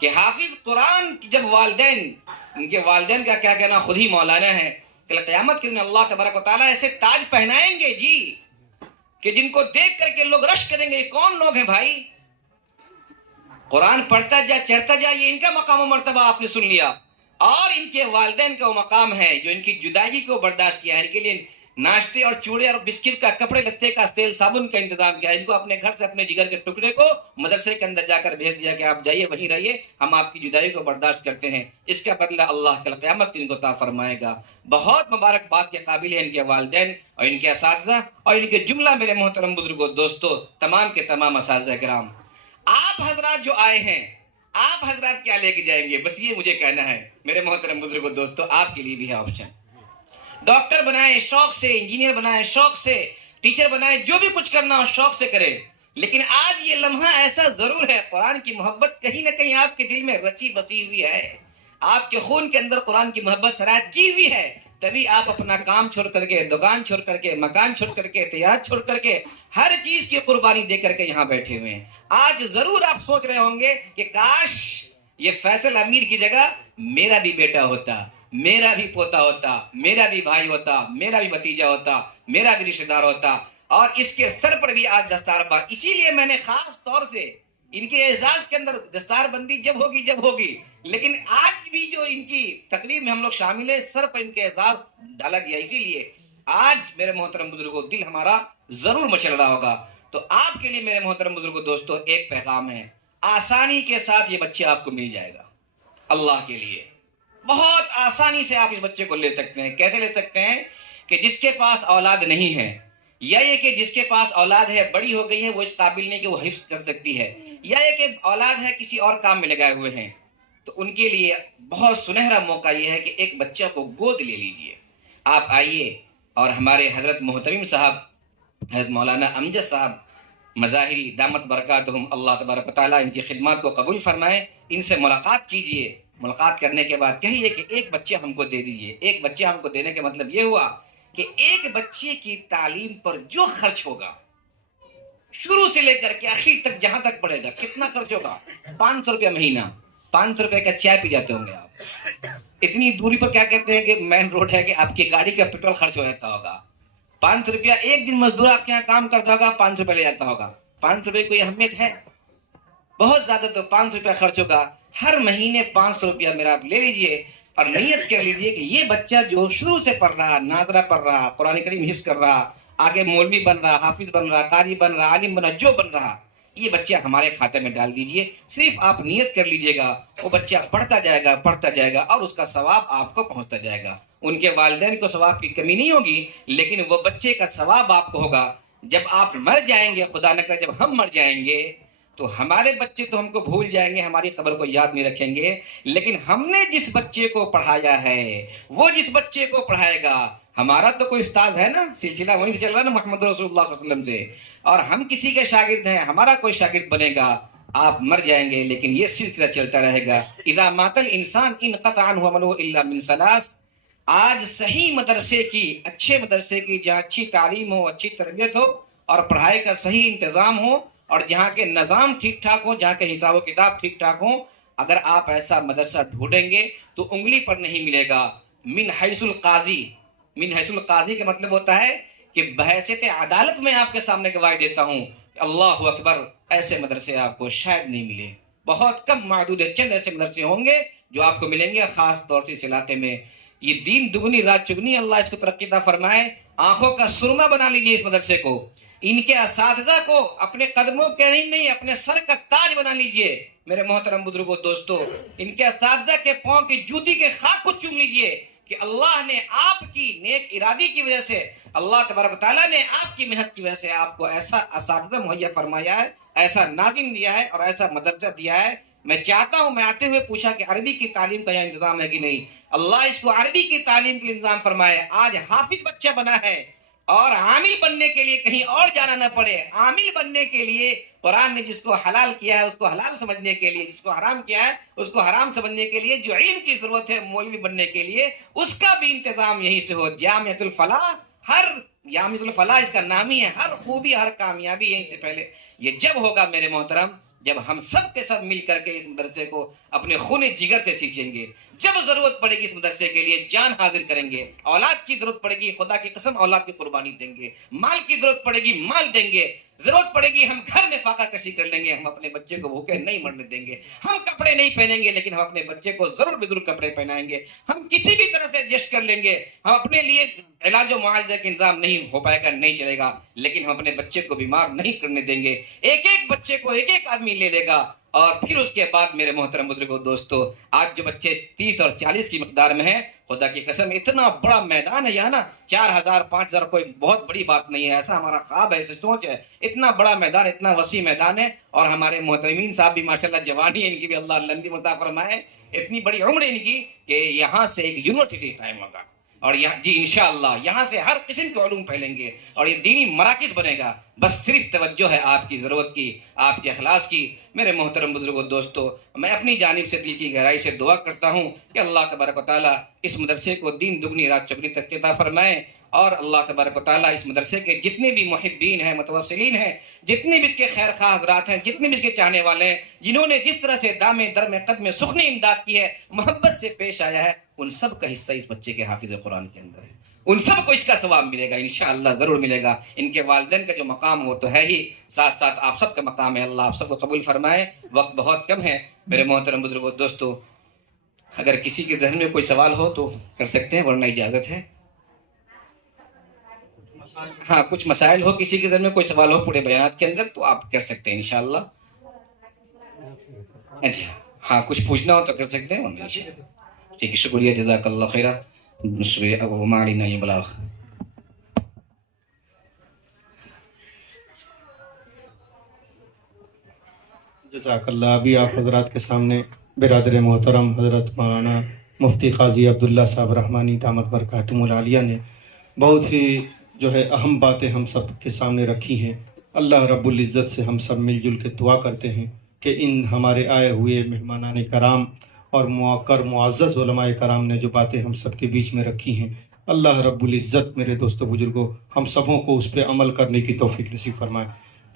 کہ حافظ قرآن کی جب والدین, ان کے والدین کا کیا کہنا, خود ہی مولانا ہے, کہ قیامت کے دن اللہ تبارک و تعالیٰ ایسے تاج پہنائیں گے جی کہ جن کو دیکھ کر کے لوگ رش کریں گے, یہ کون لوگ ہیں بھائی؟ قرآن پڑھتا جا, چڑھتا جا, یہ ان کا مقام و مرتبہ آپ نے سن لیا. اور ان کے والدین کا وہ مقام ہے جو ان کی جدائی کو برداشت کیا ہے, ان کے لیے ناشتے اور چوڑے اور بسکٹ کا, کپڑے لتے کا, تیل صابن کا انتظام کیا ہے. ان کو اپنے گھر سے اپنے جگر کے ٹکڑے کو مدرسے کے اندر جا کر بھیج دیا کہ آپ جائیے وہیں رہیے, ہم آپ کی جدائی کو برداشت کرتے ہیں. اس کا بدلہ اللہ کل قیامت ان کو عطا فرمائے گا. بہت مبارکباد کے قابل ہیں ان کے والدین اور ان کے اساتذہ اور ان کے جملہ میرے محترم بزرگوں دوستو, تمام کے تمام اساتذہ کرام. آپ حضرات جو آئے ہیں, آپ حضرات کیا لے کے جائیں گے, بس یہ مجھے کہنا ہے میرے محترم بزرگوں دوستو. آپ کے لیے بھی ہے آپشن, ڈاکٹر بنائیں شوق سے, انجینئر بنائیں شوق سے, ٹیچر بنائیں, جو بھی کچھ کرنا ہو شوق سے کریں. لیکن آج یہ لمحہ ایسا ضرور ہے, قرآن کی محبت کہیں نہ کہیں آپ کے دل میں رچی بسی ہوئی ہے, آپ کے خون کے اندر قرآن کی محبت سرایت کی ہوئی ہے. تبھی آپ اپنا کام چھوڑ کر کے, دکان چھوڑ کر کے, مکان چھوڑ کر کے, تجارت چھوڑ کر کے, ہر چیز کی قربانی دے کر کے یہاں بیٹھے ہوئے ہیں. آج ضرور آپ سوچ رہے ہوں گے کہ کاش یہ فیصل امیر کی جگہ میرا بھی بیٹا ہوتا, میرا بھی پوتا ہوتا, میرا بھی بھائی ہوتا, میرا بھی بھتیجا ہوتا, میرا بھی رشتہ دار ہوتا, اور اس کے سر پر بھی آج دستار بار. اسی لیے میں نے خاص طور سے ان کے اعزاز کے اندر دستار بندی جب ہوگی, لیکن آج بھی جو ان کی تقریب میں ہم لوگ شامل ہیں, سر پر ان کے اعزاز ڈالا گیا. اسی لیے آج میرے محترم بزرگوں دل ہمارا ضرور مچل رہا ہوگا. تو آپ کے لیے میرے محترم بزرگوں دوستو ایک پیغام ہے, آسانی کے ساتھ یہ بچے آپ کو مل جائے گا. اللہ کے لیے بہت آسانی سے آپ اس بچے کو لے سکتے ہیں. کیسے لے سکتے ہیں؟ کہ جس کے پاس اولاد نہیں ہے, یا یہ کہ جس کے پاس اولاد ہے بڑی ہو گئی ہے, وہ اس قابل نہیں کہ وہ حفظ کر سکتی ہے, یا یہ کہ اولاد ہے کسی اور کام میں لگائے ہوئے ہیں, تو ان کے لیے بہت سنہرا موقع یہ ہے کہ ایک بچہ کو گود لے لیجئے. آپ آئیے اور ہمارے حضرت محتمم صاحب, حضرت مولانا امجد صاحب مظاہری دامت برکاتہم, اللہ تبارک و تعالیٰ ان کی خدمات کو قبول فرمائے, ان سے ملاقات کیجئے. ملاقات کرنے کے بعد کہیے کہ ایک بچہ ہم کو دے دیجئے. ایک بچہ ہم کو دینے کے مطلب یہ ہوا کہ ایک بچے کی تعلیم پر جو خرچ ہوگا شروع سے لے کر کے آخر تک جہاں تک پڑھے گا, کتنا خرچ ہوگا؟ 500 روپیہ مہینہ. 500 روپے کا چائے پی جاتے ہوں گے آپ. اتنی دوری پر کیا کہتے ہیں کہ مین روڈ ہے کہ آپ کی گاڑی کا پیٹرول خرچ ہو جاتا ہوگا. 500 روپیہ ایک دن مزدور آپ کے یہاں کام کرتا ہوگا, 500 روپے لے جاتا ہوگا. 500 روپے کوئی اہمیت ہے؟ بہت زیادہ تو 500 روپیہ خرچ ہوگا. ہر مہینے 500 روپیہ میرا آپ لے لیجئے اور نیت کر لیجئے کہ یہ بچہ جو شروع سے پڑھ رہا, ناظرہ پڑھ رہا, قرآن کریم حفظ کر رہا, آگے مولوی بن رہا, حافظ بن رہا, قاری بن رہا, عالم بن رہا, جو بن رہا, یہ بچہ ہمارے کھاتے میں ڈال دیجئے. صرف آپ نیت کر لیجئے گا, وہ بچہ پڑھتا جائے گا اور اس کا ثواب آپ کو پہنچتا جائے گا. ان کے والدین کو ثواب کی کمی نہیں ہوگی, لیکن وہ بچے کا ثواب آپ کو ہوگا. جب آپ مر جائیں گے, خدا نہ کرے جب ہم مر جائیں گے, تو ہمارے بچے تو ہم کو بھول جائیں گے, ہماری قبر کو یاد نہیں رکھیں گے, لیکن ہم نے جس بچے کو پڑھایا ہے وہ جس بچے کو پڑھائے گا. ہمارا تو کوئی استاد ہے نا, سلسلہ وہیں چل رہا ہے نا محمد رسول اللہ صلی اللہ علیہ وسلم سے, اور ہم کسی کے شاگرد ہیں, ہمارا کوئی شاگرد بنے گا, آپ مر جائیں گے لیکن یہ سلسلہ چلتا رہے گا. اذا مات الانسان انقطع عنہ عمله الا من ثلاث. آج صحیح مدرسے کی, اچھے مدرسے کی, جہاں اچھی تعلیم ہو, اچھی تربیت ہو اور پڑھائی کا صحیح انتظام ہو, اور جہاں کے نظام ٹھیک ٹھاک ہو, جہاں کے حساب و کتاب ٹھیک ٹھاک ہوں, اگر آپ ایسا مدرسہ ڈھونڈیں گے تو انگلی پر نہیں ملے گا. من حیث القاضی, من حیث القاضی کا مطلب ہوتا ہے کہ بحیثیت عدالت میں آپ کے سامنے گواہی دیتا ہوں کہ اللہ اکبر, ایسے مدرسے آپ کو شاید نہیں ملے. بہت کم معدود چند ایسے مدرسے ہوں گے جو آپ کو ملیں گے, خاص طور سے اس علاقے میں. یہ دین دگنی رات چگنی, اللہ اس کو ترقی عطا فرمائے. آنکھوں کا سرما بنا لیجئے اس مدرسے کو, ان کے اساتذہ کو اپنے قدموں کے نہیں اپنے سر کا تاج بنا لیجئے. میرے محترم بزرگوں, دوستو, ان کے اساتذہ کے پاؤں کی جوتی کے خاک کو چوم لیجئے کہ اللہ نے آپ کی نیک ارادی کی وجہ سے, اللہ تبارک و تعالیٰ نے آپ کی محنت کی وجہ سے آپ کو ایسا اساتذہ مہیا فرمایا ہے, ایسا ناظم دیا ہے اور ایسا مدرسہ دیا ہے. میں چاہتا ہوں, میں آتے ہوئے پوچھا کہ عربی کی تعلیم کا یہاں انتظام ہے کہ نہیں. اللہ اس کو عربی کی تعلیم کے انتظام فرمائے. آج حافظ بچہ بنا ہے اور عامل بننے کے لیے کہیں اور جانا نہ پڑے. عامل بننے کے لیے قرآن نے جس کو حلال کیا ہے اس کو حلال سمجھنے کے لیے, جس کو حرام کیا ہے اس کو حرام سمجھنے کے لیے, جو علم کی ضرورت ہے مولوی بننے کے لیے, اس کا بھی انتظام یہیں سے ہو. جامعۃ الفلاح, ہر جامعۃ الفلاح اس کا نام ہی ہے, ہر خوبی ہر کامیابی یہیں سے پہلے. یہ جب ہوگا میرے محترم جب ہم سب کے سب مل کر کے اس مدرسے کو اپنے خون جگر سے سینچیں گے. جب ضرورت پڑے گی اس مدرسے کے لیے جان حاضر کریں گے, اولاد کی ضرورت پڑے گی خدا کی قسم اولاد کی قربانی دیں گے, مال کی ضرورت پڑے گی مال دیں گے, ضرورت پڑے گی ہم گھر میں فاقہ کشی کر لیں گے, ہم اپنے بچے کو بھوکے نہیں مرنے دیں گے. ہم کپڑے نہیں پہنیں گے لیکن ہم اپنے بچے کو ضرور بضرور کپڑے پہنائیں گے. ہم کسی بھی طرح سے ایڈجسٹ کر لیں گے. ہم اپنے لیے علاج و معالجہ کا انتظام نہیں ہو پائے گا, نہیں چلے گا, لیکن ہم اپنے بچے کو بیمار نہیں کرنے دیں گے. ایک ایک بچے کو ایک ایک آدمی لے لے گا. اور پھر اس کے بعد میرے محترم بزرگوں, دوستو, آج جو بچے 30 اور 40 کی مقدار میں ہیں, خدا کی قسم اتنا بڑا میدان ہے یہاں نا, 4000 5000 کوئی بہت بڑی بات نہیں ہے. ایسا ہمارا خواب ہے, ایسے سوچ ہے. اتنا بڑا میدان, اتنا وسیع میدان ہے. اور ہمارے محترمین صاحب بھی ماشاءاللہ جوانی ہے, ان کی بھی اللہ لمبی عمر عطا فرمائے. اتنی بڑی عمر ان کی کہ یہاں سے ایک یونیورسٹی قائم ہوگا, اور جی انشاءاللہ یہاں سے ہر قسم کے علوم پھیلیں گے اور یہ دینی مراکز بنے گا. بس صرف توجہ ہے آپ کی ضرورت کی, آپ کے اخلاص کی. میرے محترم بزرگوں, دوستو, میں اپنی جانب سے دل کی گہرائی سے دعا کرتا ہوں کہ اللہ تبارک و تعالیٰ اس مدرسے کو دین دگنی رات چگنی تک عطا فرمائے. اور اللہ تبارک و تعالیٰ اس مدرسے کے جتنے بھی محبین ہیں, متوسلین ہیں, جتنے بھی اس کے خیر خواہ حضرات ہیں, جتنے بھی اس کے چاہنے والے ہیں, جنہوں نے جس طرح سے دامے در میں قدم سخنی امداد کی ہے, محبت سے پیش آیا ہے, ان سب کا حصہ اس بچے کے حافظ قرآن کے اندر ہے. ان سب کو اس کا ثواب ملے گا, انشاءاللہ ضرور ملے گا. ان کے والدین کا جو مقام وہ تو ہے ہی, ساتھ ساتھ آپ سب کا مقام ہے. اللہ آپ سب کو قبول فرمائے. وقت بہت کم ہے میرے محترم بزرگوں, دوستو, اگر کسی کے ذہن میں کوئی سوال ہو تو کر سکتے ہیں, ورنہ اجازت ہے. ہاں, کچھ مسائل ہو, کسی کے ذہن میں کوئی سوال ہو پورے بیانات کے اندر تو آپ کر سکتے ہیں انشاءاللہ. اچھا, ہاں, کچھ پوچھنا ہو تو کر سکتے ہیں, ورنہ ٹھیک ہے. شکریہ, جزاک اللہ خیرہ. بلاغ. جزاک اللہ. ابھی آپ حضرات کے سامنے برادر محترم حضرت مولانا مفتی قاضی عبداللہ صاحب رحمانی دامت برکاتہم العالیہ نے بہت ہی جو ہے اہم باتیں ہم سب کے سامنے رکھی ہیں. اللہ رب العزت سے ہم سب مل جل کے دعا کرتے ہیں کہ ان ہمارے آئے ہوئے مہمانان کرام اور موقر معزز علماء کرام نے جو باتیں ہم سب کے بیچ میں رکھی ہیں, اللہ رب العزت میرے دوستو بزرگوں ہم سبوں کو اس پہ عمل کرنے کی توفیق نصیب فرمائے.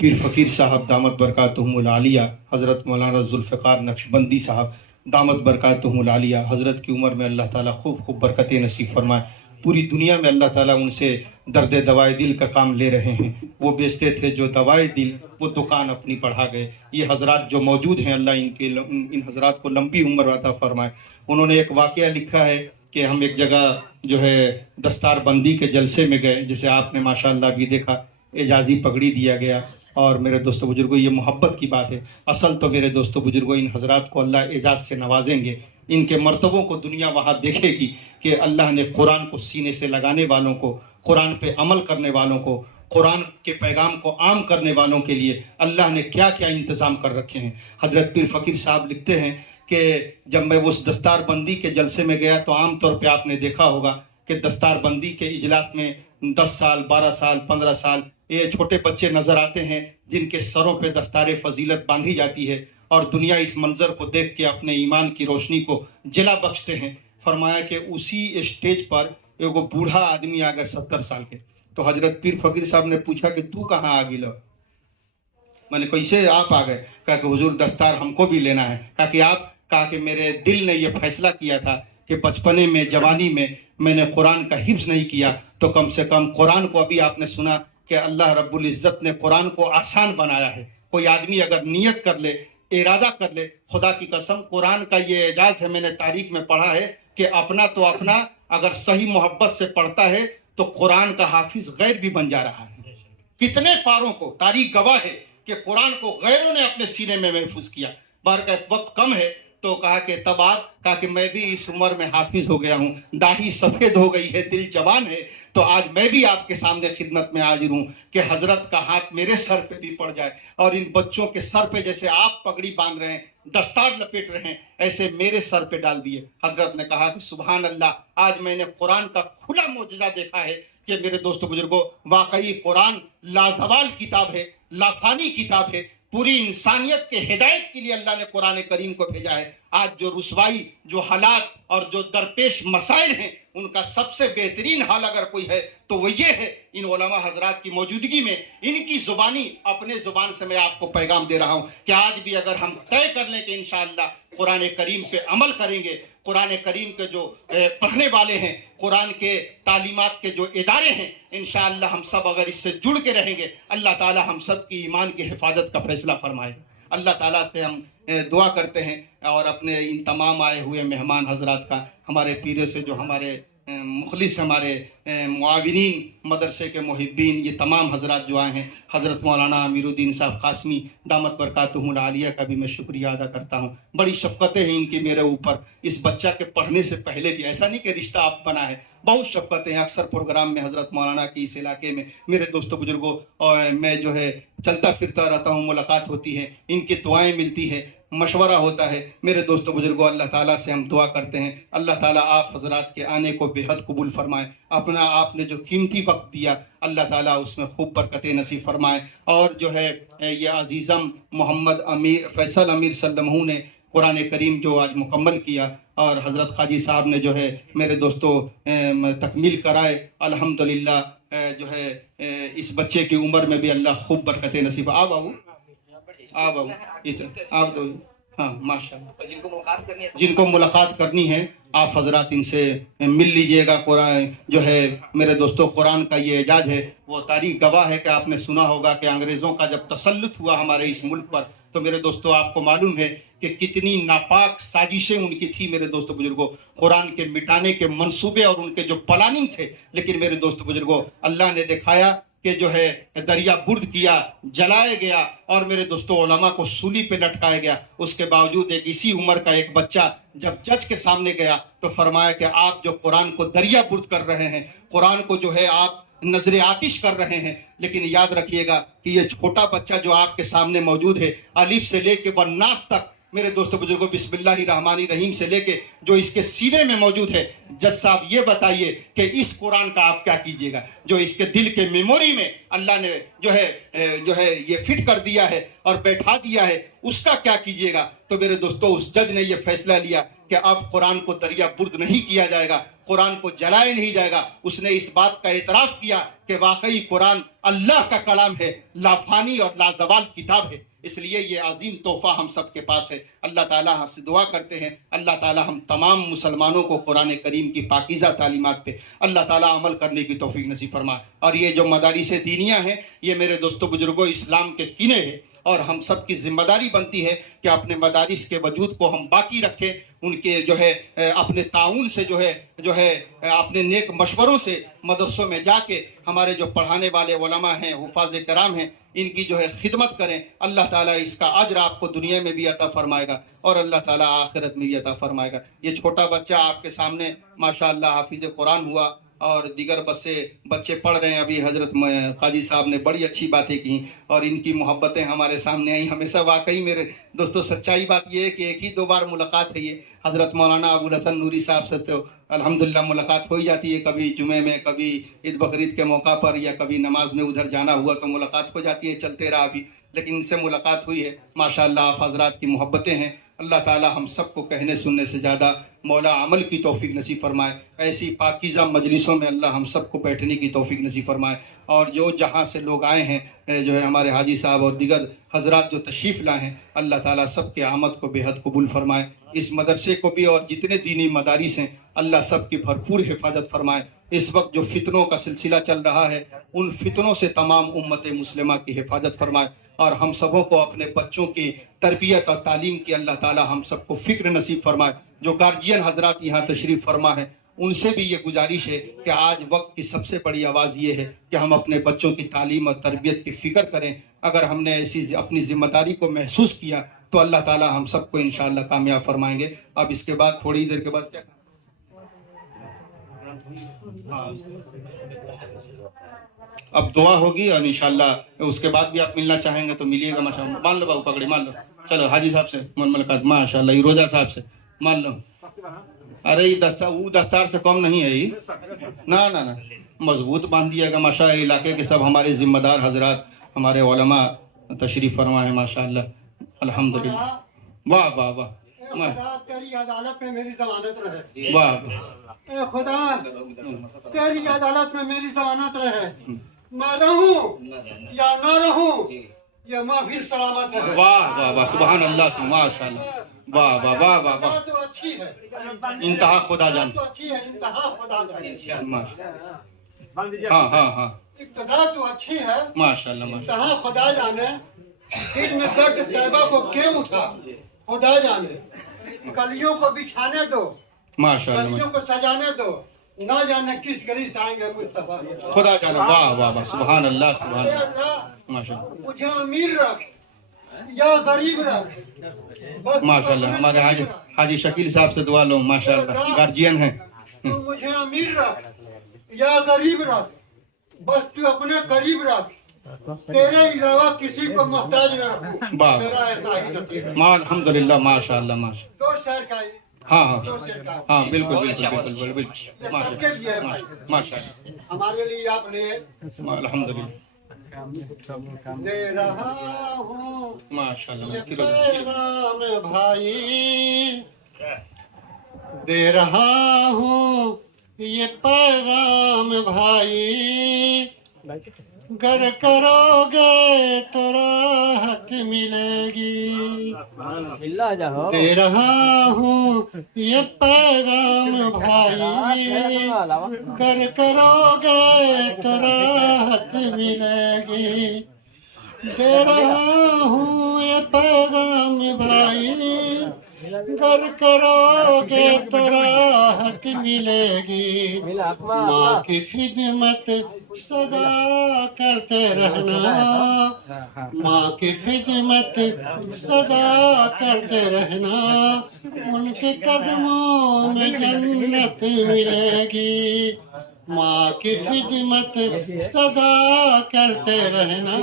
پیر فقیر صاحب دامت برکاتہم العالیہ, حضرت مولانا ذوالفقار نقشبندی صاحب دامت برکاتہم العالیہ, حضرت کی عمر میں اللہ تعالیٰ خوب خوب برکتیں نصیب فرمائے. پوری دنیا میں اللہ تعالیٰ ان سے درد دوائے دل کا کام لے رہے ہیں. وہ بیچتے تھے جو دوائے دل, وہ دکان اپنی بڑھا گئے. یہ حضرات جو موجود ہیں, اللہ ان حضرات کو لمبی عمر عطا فرمائے. انہوں نے ایک واقعہ لکھا ہے کہ ہم ایک جگہ جو ہے دستار بندی کے جلسے میں گئے, جسے آپ نے ماشاءاللہ بھی دیکھا, اعزازی پگڑی دیا گیا. اور میرے دوستو بزرگوں, یہ محبت کی بات ہے. اصل تو میرے دوستو بزرگوں ان حضرات کو اللہ اعزاز سے نوازیں گے. ان کے مرتبوں کو دنیا وہاں دیکھے گی کہ اللہ نے قرآن کو سینے سے لگانے والوں کو, قرآن پہ عمل کرنے والوں کو, قرآن کے پیغام کو عام کرنے والوں کے لیے اللہ نے کیا کیا انتظام کر رکھے ہیں۔ حضرت پیر فقیر صاحب لکھتے ہیں کہ جب میں اس دستار بندی کے جلسے میں گیا تو عام طور پہ آپ نے دیکھا ہوگا کہ دستار بندی کے اجلاس میں 10 سال 12 سال 15 سال یہ چھوٹے بچے نظر آتے ہیں جن کے سروں پہ دستار فضیلت باندھی جاتی ہے اور دنیا اس منظر کو دیکھ کے اپنے ایمان کی روشنی کو جلا بخشتے ہیں۔ فرمایا کہ اسی اسٹیج پر ایک بوڑھا آدمی آ گئے 70 سال کے، تو حضرت پیر فقیر صاحب نے پوچھا کہ تو کہاں آ گیا؟ میں نے کیسے آپ آ گئے؟ کہا کہ حضور دستار ہم کو بھی لینا ہے۔ کہا کہ آپ؟ کہا کہ میرے دل نے یہ فیصلہ کیا تھا کہ بچپنے میں جوانی میں نے قرآن کا حفظ نہیں کیا تو کم سے کم قرآن کو، ابھی آپ نے سنا کہ اللہ رب العزت نے قرآن کو آسان بنایا ہے۔ کوئی آدمی اگر نیت کر لے، ارادہ کر لے، خدا کی قسم قرآن کا یہ اعجاز ہے، میں نے تاریخ میں پڑھا ہے کہ اپنا تو اپنا اگر صحیح محبت سے پڑھتا ہے تو قرآن کا حافظ غیر بھی بن جا رہا ہے۔ کتنے پاروں کو تاریخ گواہ ہے کہ قرآن کو غیروں نے اپنے سینے میں محفوظ کیا۔ بار کا وقت کم ہے تو کہا کہ تب آپ، کہا کہ میں بھی اس عمر میں حافظ ہو گیا ہوں، داڑھی سفید ہو گئی ہے، دل جوان ہے، تو آج میں بھی آپ کے سامنے خدمت میں حاضر ہوں کہ حضرت کا ہاتھ میرے سر پہ بھی پڑ جائے اور ان بچوں کے سر پہ جیسے آپ پگڑی باندھ رہے ہیں، دستار لپیٹ رہے ہیں، ایسے میرے سر پہ ڈال دیے۔ حضرت نے کہا کہ سبحان اللہ، آج میں نے قرآن کا کھلا معجزہ دیکھا ہے کہ میرے دوستو بزرگوں، واقعی قرآن لازوال کتاب ہے، لافانی کتاب ہے، پوری انسانیت کے ہدایت کے لیے اللہ نے قرآن کریم کو بھیجا ہے۔ آج جو رسوائی، جو حالات اور جو درپیش مسائل ہیں، ان کا سب سے بہترین حال اگر کوئی ہے تو وہ یہ ہے، ان علماء حضرات کی موجودگی میں ان کی زبانی اپنے زبان سے میں آپ کو پیغام دے رہا ہوں کہ آج بھی اگر ہم طے کر لیں کہ انشاءاللہ قرآن کریم پہ عمل کریں گے، قرآن کریم کے جو پڑھنے والے ہیں، قرآن کے تعلیمات کے جو ادارے ہیں، انشاءاللہ ہم سب اگر اس سے جڑ کے رہیں گے، اللہ تعالی ہم سب کی ایمان کی حفاظت کا فیصلہ فرمائے گا۔ اللہ تعالیٰ سے ہم دعا کرتے ہیں اور اپنے ان تمام آئے ہوئے مہمان حضرات کا، ہمارے پیرے سے جو ہمارے مخلص، ہمارے معاونین، مدرسے کے محبین، یہ تمام حضرات جو آئے ہیں، حضرت مولانا امیر الدین صاحب قاسمی دامت برکاتہم العالیہ کا بھی میں شکریہ ادا کرتا ہوں۔ بڑی شفقتیں ہیں ان کی میرے اوپر، اس بچہ کے پڑھنے سے پہلے بھی، ایسا نہیں کہ رشتہ آپ بنا ہے، بہت شفقتیں ہیں۔ اکثر پروگرام میں حضرت مولانا کی اس علاقے میں میرے دوستوں بزرگوں اور میں جو ہے چلتا پھرتا رہتا ہوں، ملاقات ہوتی ہے، ان کی دعائیں ملتی ہیں، مشورہ ہوتا ہے۔ میرے دوستوں بزرگوں، اللہ تعالیٰ سے ہم دعا کرتے ہیں اللہ تعالیٰ آپ حضرات کے آنے کو بے حد قبول فرمائے، اپنا آپ نے جو قیمتی وقت دیا اللہ تعالیٰ اس میں خوب برکتیں نصیب فرمائے، اور جو ہے یہ عزیزم محمد فیصل امیر سلمہ نے قرآن کریم جو آج مکمل کیا اور حضرت قاضی صاحب نے جو ہے میرے دوستوں تکمیل کرائے، الحمدللہ جو ہے اس بچے کی عمر میں بھی اللہ خوب برکتیں نصیب۔ آپ دو، ہاں ماشاءاللہ، جن کو ملاقات کرنی ہے آپ حضرات ان سے مل لیجئے گا۔ قرآن جو ہے میرے دوستوں، قرآن کا یہ اعجاز ہے، وہ تاریخ گواہ ہے کہ آپ نے سنا ہوگا کہ انگریزوں کا جب تسلط ہوا ہمارے اس ملک پر تو میرے دوستوں آپ کو معلوم ہے کہ کتنی ناپاک سازشیں ان کی تھی میرے دوستوں بزرگوں، قرآن کے مٹانے کے منصوبے اور ان کے جو پلاننگ تھے، لیکن میرے دوستوں بزرگوں اللہ نے دکھایا کہ جو ہے دریا برد کیا، جلائے گیا اور میرے دوستوں علماء کو سولی پہ لٹکایا گیا۔ اس کے باوجود ایک اسی عمر کا ایک بچہ جب جج کے سامنے گیا تو فرمایا کہ آپ جو قرآن کو دریا برد کر رہے ہیں، قرآن کو جو ہے آپ نظر آتش کر رہے ہیں، لیکن یاد رکھیے گا کہ یہ چھوٹا بچہ جو آپ کے سامنے موجود ہے، الف سے لے کے والناس تک میرے دوستوں بزرگوں بسم اللہ الرحمن الرحیم سے لے کے جو اس کے سینے میں موجود ہے، جج صاحب یہ بتائیے کہ اس قرآن کا آپ کیا کیجئے گا؟ جو اس کے دل کے میموری میں اللہ نے جو ہے یہ فٹ کر دیا ہے اور بیٹھا دیا ہے، اس کا کیا کیجئے گا؟ تو میرے دوستوں اس جج نے یہ فیصلہ لیا کہ اب قرآن کو دریا برد نہیں کیا جائے گا، قرآن کو جلایا نہیں جائے گا۔ اس نے اس بات کا اعتراف کیا کہ واقعی قرآن اللہ کا کلام ہے، لافانی اور لازوال کتاب ہے، اس لیے یہ عظیم تحفہ ہم سب کے پاس ہے۔ اللہ تعالیٰ ہم سے دعا کرتے ہیں اللہ تعالیٰ ہم تمام مسلمانوں کو قرآن کریم کی پاکیزہ تعلیمات پہ اللہ تعالیٰ عمل کرنے کی توفیق نصیب فرمائے۔ اور یہ جو مدارس دینیہ ہیں، یہ میرے دوستوں بزرگوں اسلام کے کینے ہیں، اور ہم سب کی ذمہ داری بنتی ہے کہ اپنے مدارس کے وجود کو ہم باقی رکھیں، ان کے جو ہے اپنے تعاون سے جو ہے اپنے نیک مشوروں سے مدرسوں میں جا کے ہمارے جو پڑھانے والے علماء ہیں، حفاظ کرام ہیں، ان کی جو ہے خدمت کریں۔ اللہ تعالیٰ اس کا اجر آپ کو دنیا میں بھی عطا فرمائے گا اور اللہ تعالیٰ آخرت میں بھی عطا فرمائے گا۔ یہ چھوٹا بچہ آپ کے سامنے ماشاءاللہ حافظ قرآن ہوا اور دیگر بچے پڑھ رہے ہیں. ابھی حضرت قاضی صاحب نے بڑی اچھی باتیں کی اور ان کی محبتیں ہمارے سامنے آئیں. ہمیشہ واقعی میرے دوستو سچائی بات یہ ہے کہ ایک ہی 2 بار ملاقات ہے. یہ حضرت مولانا ابوالحسن نوری صاحب سے تو الحمدللہ ملاقات ہو ہی جاتی ہے. کبھی جمعے میں، کبھی عید بقرعید کے موقع پر، یا کبھی نماز میں ادھر جانا ہوا تو ملاقات ہو جاتی ہے. چلتے رہا ابھی، لیکن ان سے ملاقات ہوئی ہے. ماشاءاللہ آپ حضرات کی محبتیں ہیں. اللہ تعالی ہم سب کو کہنے سننے سے زیادہ مولا عمل کی توفیق نصیب فرمائے. ایسی پاکیزہ مجلسوں میں اللہ ہم سب کو بیٹھنے کی توفیق نصیب فرمائے. اور جو جہاں سے لوگ آئے ہیں، جو ہے ہمارے حاجی صاحب اور دیگر حضرات جو تشریف لائے ہیں، اللہ تعالیٰ سب کے آمد کو بے حد قبول فرمائے. اس مدرسے کو بھی اور جتنے دینی مدارس ہیں اللہ سب کی بھرپور حفاظت فرمائے. اس وقت جو فتنوں کا سلسلہ چل رہا ہے ان فتنوں سے تمام امت مسلمہ کی حفاظت فرمائے. اور ہم سبوں کو اپنے بچوں کی تربیت اور تعلیم کی اللہ تعالیٰ ہم سب کو فکر نصیب فرمائے. جو گارجین حضرات یہاں تشریف فرما ہے ان سے بھی یہ گزارش ہے کہ آج وقت کی سب سے بڑی آواز یہ ہے کہ ہم اپنے بچوں کی تعلیم اور تربیت کی فکر کریں. اگر ہم نے ایسی اپنی ذمہ داری کو محسوس کیا تو اللہ تعالیٰ ہم سب کو انشاءاللہ کامیاب فرمائیں گے. اب اس کے بعد تھوڑی دیر کے بعد کیا اب دعا ہوگی اور انشاءاللہ اس کے بعد بھی آپ ملنا چاہیں گے تو ملیے گا. ماشاءاللہ مان لو بابو پکڑی مان لو. چلو حاجی صاحب سے ملاقات. ماشاءاللہ یہ روزہ صاحب سے مان لو. ارے یہ دستار سے کم نہیں ہے یہ. نہ مضبوط باندھ دیا گا. ماشاءاللہ علاقے کے سب ہمارے ذمہ دار حضرات ہمارے علماء تشریف فرما ہے. ماشاءاللہ الحمدللہ. واہ واہ واہ. تیری عدالت میں میری ضمانت رہے. واہ اے خدا تیری عدالت میں میری ضمانت رہے. میں رہوں یا نہ رہوں یہ محفل سلامت ہے. واہ واہ واہ. سبحان اللہ. ماشاءاللہ. واہ واہ واہ واہ واہ. تو اچھی ہے، انتہا خدا جان. تو اچھی ہے، انتہا خدا جانے. ہاں ابتدا تو اچھی ہے، ماشاءاللہ. انتہا خدا جانے. دل میں درد طیبہ کو کیوں اٹھا خدا جانے. کلیوں کو بچھانے دو، ماشاءاللہ. کلیوں کو سجانے دو. نہ جانے کس گلی سے آئیں گے مصطفیٰ. خدا جانا. واہ واہ واہ. سبحان اللہ. سبحان اے اللہ. اللہ ماشاءاللہ. مجھے امیر رکھ یا غریب رکھ. بس ماشاءاللہ. ہمارے حاجی شکیل صاحب سے دعا لو. ماشاءاللہ گارجین ہیں. تو مجھے امیر رکھ یا غریب رکھ، بس تو اپنے قریب رکھ. تیرے علاوہ کسی کو محتاج نہ رکھوں. واہ. میرا ایسا ہی نصیب ہے. الحمدللہ. ماشاءاللہ. ماشاءاللہ. دو شہر کا ہاں دو شہر کا ہاں بالکل بالکل بالکل بالکل. یہ سب کے لیے ہے بھائی. ماشاءاللہ. ہمارے لیے آپ نے الحمدللہ. دے رہا ہوں ماشاءاللہ. یہ پیغام بھائی، دے رہا ہوں یہ پیغام بھائی. گر کرو گے تو راحت ملے گی. دے رہا ہوں یہ پیغام بھائی، گر کرو گے تو راحت ملے گی. دے رہا ہوں یہ پیغام بھائی، گر کرو گے تو راحت ملے گی. ماں کی خدمت سدا کرتے رہنا، ماں کی خدمت سدا کرتے رہنا. ان کے قدموں میں جنت ملے گی. ماں کی خدمت سدا کرتے رہنا،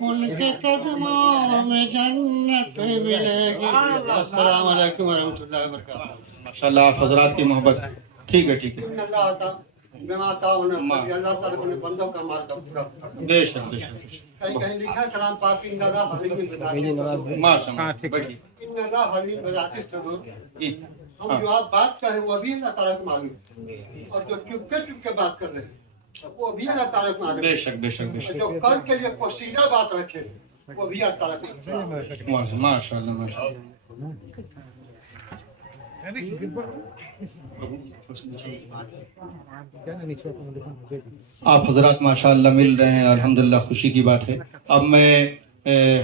ان کے قدموں میں جنت ملے گی. السلام علیکم ورحمۃ اللہ وبرکاتہ. ماشاءاللہ. آپ حضرات کی محبت. ٹھیک ہے ٹھیک ہے. اللہ تعالیٰ اپنے بندوں کا مال کا پورا بے شک بے شک. کہیں کہیں لکھا کلام پاک ان اللہ حلیم بذات ماشاءاللہ. بیٹھیے. ان اللہ حلیم بذات الصدور. ہم جو آپ بات کر رہے ہیں وہ بھی اللہ تعالیٰ کو معلوم ہے، اور جو چپ کے بات کر رہے ہیں وہ بھی اللہ تعالیٰ کو معلوم ہے. بے شک بے شک بے شک. جو کل کے لیے پوشیدہ بات رکھے وہ بھی اللہ تعالیٰ کو معلوم ہے. ماشاءاللہ. ماشاءاللہ. آپ حضرات ماشاءاللہ مل رہے ہیں، الحمدللہ خوشی کی بات ہے. اب میں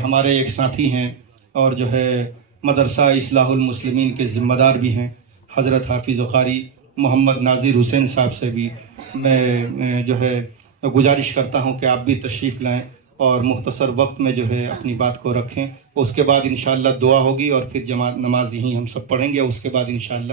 ہمارے ایک ساتھی ہیں اور جو ہے مدرسہ اصلاح المسلمین کے ذمہ دار بھی ہیں، حضرت حافظ قاری محمد ناظر حسین صاحب سے بھی میں جو ہے گزارش کرتا ہوں کہ آپ بھی تشریف لائیں اور مختصر وقت میں جو ہے اپنی بات کو رکھیں. اس کے بعد انشاءاللہ دعا ہوگی اور پھر جماعت نماز یہیں ہم سب پڑھیں گے. اس کے بعد انشاءاللہ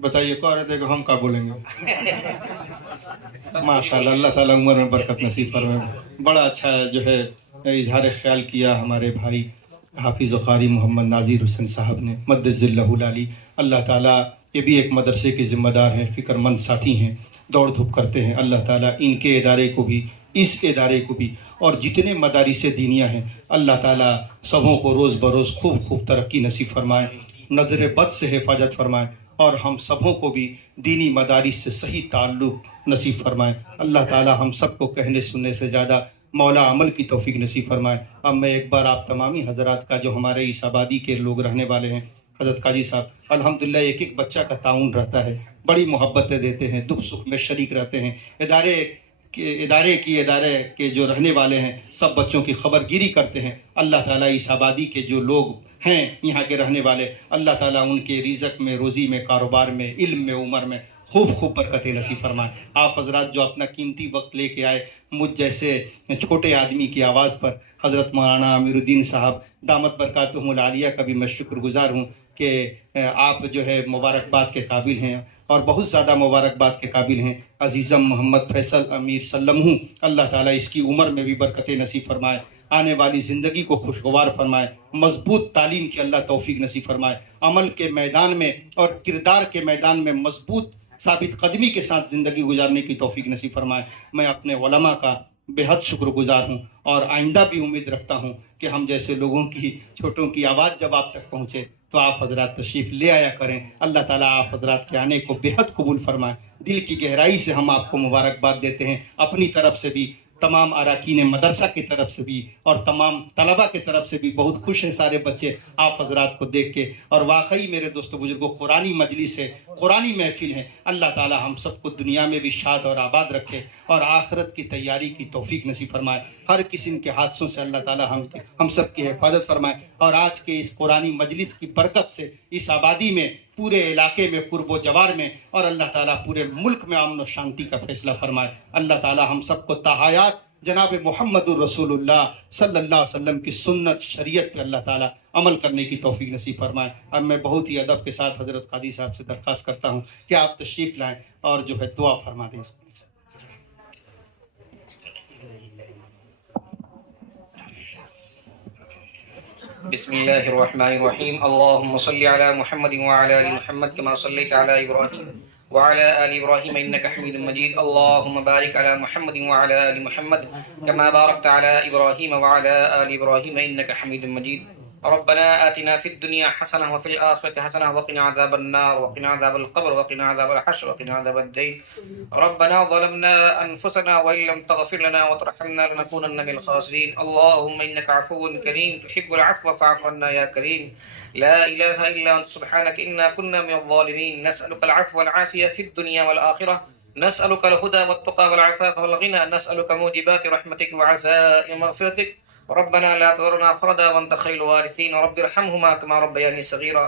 بتائیے کہہ رہے تھے کہ ہم کیا بولیں گے. ماشاء اللہ, اللہ تعالیٰ عمر میں برکت نصیب فرمائے. بڑا اچھا جو ہے اظہار خیال کیا ہمارے بھائی حافظ قاری محمد ناظر حسین صاحب نے, مدد اللہ العلی. اللہ تعالیٰ یہ بھی ایک مدرسے کے ذمہ دار ہیں, فکر مند ساتھی ہیں, دوڑ دھوپ کرتے ہیں. اللہ تعالیٰ ان کے ادارے کو بھی, اس ادارے کو بھی, اور جتنے مدارس دینیہ ہیں, اللہ تعالیٰ سبوں کو روز بروز خوب خوب ترقی نصیب فرمائے, نظر بد سے حفاظت فرمائے, اور ہم سبوں کو بھی دینی مدارس سے صحیح تعلق نصیب فرمائے. اللہ تعالیٰ ہم سب کو کہنے سننے سے زیادہ مولا عمل کی توفیق نصیب فرمائے. اب میں ایک بار آپ تمامی حضرات کا, جو ہمارے اس آبادی کے لوگ رہنے والے ہیں, حضرت قاضی صاحب الحمدللہ ایک ایک بچہ کا تعاون رہتا ہے, بڑی محبتیں دیتے ہیں, دکھ سکھ میں شریک رہتے ہیں. ادارے کے جو رہنے والے ہیں سب بچوں کی خبر گیری کرتے ہیں. اللہ تعالیٰ اس آبادی کے جو لوگ ہیں یہاں کے رہنے والے, اللہ تعالیٰ ان کے رزق میں, روزی میں, کاروبار میں, علم میں, عمر میں خوب خوب برکت نصیب فرمائے. آپ حضرات جو اپنا قیمتی وقت لے کے آئے, مجھ جیسے چھوٹے آدمی کی آواز پر, حضرت مولانا امیر الدین صاحب دامت برکاتہم العالیہ کا بھی میں شکر گزار ہوں کہ آپ جو ہے مبارکباد کے قابل ہیں, اور بہت زیادہ مبارکباد کے قابل ہیں. عزیزم محمد فیصل امیر سلم ہوں, اللہ تعالیٰ اس کی عمر میں بھی برکت نصیب فرمائے, آنے والی زندگی کو خوشگوار فرمائے, مضبوط تعلیم کی اللہ توفیق نصیب فرمائے, عمل کے میدان میں اور کردار کے میدان میں مضبوط ثابت قدمی کے ساتھ زندگی گزارنے کی توفیق نصیب فرمائے. میں اپنے علماء کا بے حد شکر گزار ہوں, اور آئندہ بھی امید رکھتا ہوں کہ ہم جیسے لوگوں کی, چھوٹوں کی آواز جب آپ تک پہنچے تو آپ حضرات تشریف لے آیا کریں. اللہ تعالیٰ آپ حضرات کے آنے کو بے حد قبول فرمائے. دل کی گہرائی سے ہم آپ کو مبارکباد دیتے ہیں, اپنی طرف سے بھی, تمام اراکین مدرسہ کی طرف سے بھی, اور تمام طلبہ کی طرف سے بھی. بہت خوش ہیں سارے بچے آپ حضرات کو دیکھ کے, اور واقعی میرے دوست و بزرگوں قرآنی مجلس ہے, قرآنی محفل ہے. اللہ تعالیٰ ہم سب کو دنیا میں بھی شاد اور آباد رکھے, اور آخرت کی تیاری کی توفیق نصیب فرمائے. ہر قسم کے حادثوں سے اللہ تعالیٰ ہم سب کی حفاظت فرمائے, اور آج کے اس قرآنی مجلس کی برکت سے اس آبادی میں, پورے علاقے میں, قرب و جوار میں, اور اللہ تعالیٰ پورے ملک میں امن و شانتی کا فیصلہ فرمائے. اللہ تعالیٰ ہم سب کو تحایات جناب محمد الرسول اللہ صلی اللہ علیہ وسلم کی سنت شریعت پہ اللہ تعالیٰ عمل کرنے کی توفیق نصیب فرمائے. اب میں بہت ہی ادب کے ساتھ حضرت قاضی صاحب سے درخواست کرتا ہوں کہ آپ تشریف لائیں اور جو ہے دعا فرما دیں. بسم الله الرحمن الرحيم. اللهم صل على محمد وعلى آل محمد كما صليت على إبراهيم وعلى آل إبراهيم إنك حميد مجيد. اللهم بارك على محمد وعلى آل محمد كما باركت على إبراهيم وعلى آل إبراهيم إنك حميد مجيد. ربنا آتنا في الدنيا حسنة وفي الآخرة حسنة وقنا عذاب النار وقنا عذاب القبر وقنا عذاب الحشر وقنا عذاب الدين. ربنا ظلمنا أنفسنا وإن لم تغفر لنا وترحمنا لنكونن من الخاسرين. اللهم إنك عفو كريم تحب العفو فاعف عنا يا كريم. لا إله إلا أنت سبحانك إنا كنا من الظالمين. نسألك العفو والعافية في الدنيا والآخرة. نسألك الهدى والتقى والعفاف والغنى. نسألك موجبات رحمتك وعزائم مغفرتك. ربنا لا تذرنا فردا وانت خير الوارثين. رب ارحمهما كما ربياني صغيرا.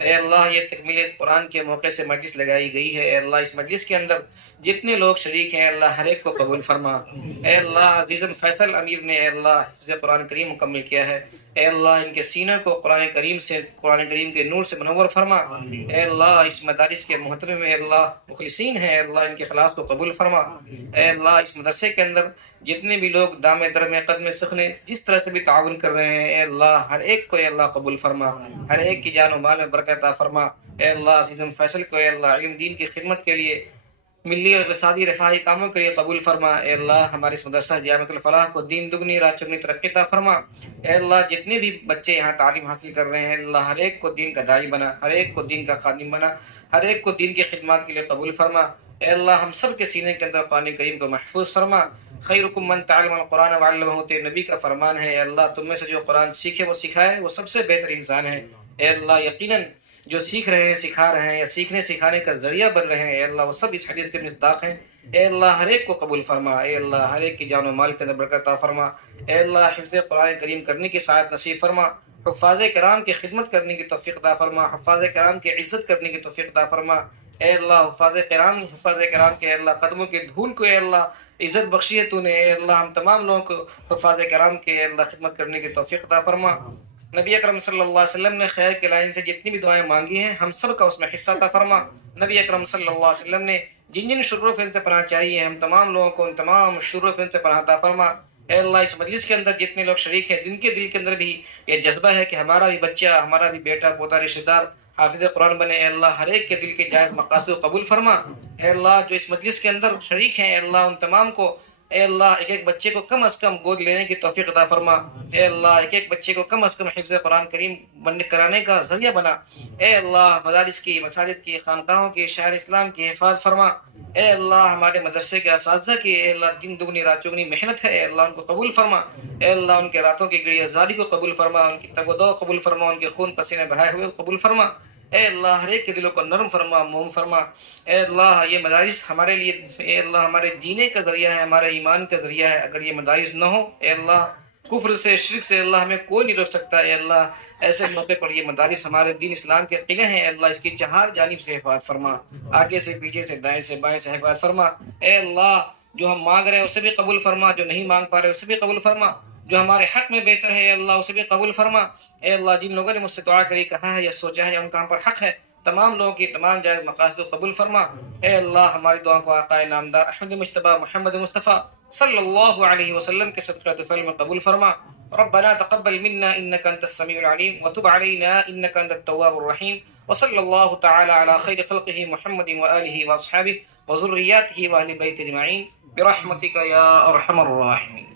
اے اللہ یہ تکمیل قرآن کے موقع سے مجلس لگائی گئی ہے, اے اللہ اس مجلس کے اندر جتنے لوگ شریک ہیں اے اللہ ہر ایک کو قبول فرما. اے اللہ عزیزم فیصل امیر نے اے اللہ حفظ قرآن کریم مکمل کیا ہے, اے اللہ ان کے سینہ کو قرآن کریم کے نور سے منور فرما. اے اللہ اس مدارس کے محترم اے اللہ مخلصین ہیں, اے اللہ ان کے خلاص کو قبول فرما. اے اللہ اس مدرسے کے اندر جتنے بھی لوگ دام درم قدم سخنے جس طرح سے بھی تعاون کر رہے ہیں اے اللہ ہر ایک کو اے اللہ قبول فرما, ہر ایک کی جان و مال میں برکت عطا فرما. اے اللہ عزیزم فیصل کو اے اللہ علم دین کی خدمت کے لیے, ملی اور اقتصادی رفاہی کاموں کے لیے قبول فرما. اے اللہ ہمارے اس مدرسہ جامعۃ الفلاح کو دین دگنی رات چگنی ترقی عطا فرما. اے اللہ جتنے بھی بچے یہاں تعلیم حاصل کر رہے ہیں اللہ ہر ایک کو دین کا داعی بنا, ہر ایک کو دین کا خادم بنا, ہر ایک کو دین کی خدمات کے لیے قبول فرما. اے اللہ ہم سب کے سینے کے اندر قرآن کریم کو محفوظ فرما. خیرکم من تعلم القرآن وعلمہ, تیرے نبی کا فرمان ہے اے اللہ تم میں سے جو قرآن سیکھے وہ سکھائے وہ سب سے بہتر انسان ہے. اے اللہ یقیناً جو سیکھ رہے ہیں, سکھا رہے ہیں یا سیکھنے سکھانے کا ذریعہ بن رہے ہیں اے اللہ وہ سب اس حدیث کے مصداق ہیں. اے اللہ ہر ایک کو قبول فرما. اے اللہ ہر ایک کی جان و مال کے اندر برکت عطا فرما. اے اللہ حفظ قرآن کریم کرنے کی سعادت نصیب فرما. حفاظ کرام کی خدمت کرنے کی توفیق عطا فرما. حفاظ کرام کی عزت کرنے کی توفیق عطا فرما. اے اللہ حفاظ کرام کے اے اللہ قدموں کے دھول کو اے اللہ عزت بخشی ہے تو نے. اے اللہ ہم تمام لوگوں کو حفاظ کرام کے اے اللہ خدمت کرنے کی توفیق عطا فرما. نبی اکرم صلی اللہ علیہ وسلم نے خیر کے لائن سے جتنی بھی دعائیں مانگی ہیں ہم سب کا اس میں حصہ عطا فرما. نبی اکرم صلی اللہ علیہ وسلم نے جن جن شر و فعل سے پناہ چاہیے ہم تمام لوگوں کو ان تمام شر و فعل سے پناہ عطا فرما. اے اللہ اس مجلس کے اندر جتنے لوگ شریک ہیں جن کے دل کے اندر بھی یہ جذبہ ہے کہ ہمارا بھی بچہ ہمارا بھی بیٹا پوتا رشتہ دار حافظ قرآن بنے، اے اللہ ہر ایک کے دل کے جائز مقاصد قبول فرما. اے اللہ جو اس مجلس کے اندر شریک ہیں اے اللہ ان تمام کو اے اللہ ایک ایک بچے کو کم از کم گود لینے کی توفیق عطا فرما. اے اللہ ایک ایک بچے کو کم از کم حفظ قرآن کریم کرانے کا ذریعہ بنا. اے اللہ مدارس کی، مساجد کی، خانقاہوں کی، شہر اسلام کی حفاظت فرما. اے اللہ ہمارے مدرسے کے اساتذہ کی اے اللہ دن دگنی رات چگنی محنت ہے اے اللہ ان کو قبول فرما. اے اللہ ان کے راتوں کی گڑی ازاری کو قبول فرما، ان کی تگ و دو قبول فرما، ان کے خون پسینے بہائے ہوئے قبول فرما. اے اللہ ہر ایک کے دلوں کو نرم فرما، موم فرما. اے اللہ یہ مدارس ہمارے لیے اے اللہ ہمارے جینے کا ذریعہ ہے، ہمارے ایمان کا ذریعہ ہے. اگر یہ مدارس نہ ہو اے اللہ کفر سے شرک سے اللہ ہمیں کوئی نہیں روک سکتا. اے اللہ ایسے موقع پر یہ مدارس ہمارے دین اسلام کے قلعے ہیں. اے اللہ اس کی چہار جانب سے حفاظت فرما، آگے سے پیچھے سے دائیں سے بائیں سے حفاظت فرما. اے اللہ جو ہم مانگ رہے ہیں اسے بھی قبول فرما، جو نہیں مانگ پا رہے اسے بھی قبول فرما، جو ہمارے حق میں بہتر ہے اے اللہ اسے بھی قبول فرما. اے اللہ جن لوگوں نے مجھ سے دعا کری کہا ہے یا سوچا ہے یا ان کا ہم پر حق ہے تمام لوگوں کی تمام جائز مقاصد قبول فرما. اے اللہ ہماری دعا کو آقا نامدار احمد مجتبی محمد مصطفیٰ صلی اللہ علیہ وسلم کے صدقہ طفل میں قبول فرما. ربنا تقبل منا انك انت السميع العليم وتب علينا انك انت التواب الرحيم وصلى الله تعالى على خير خلقه محمد واله واصحابه وذرياته واهل بيته اجمعين برحمتك يا ارحم الراحمين.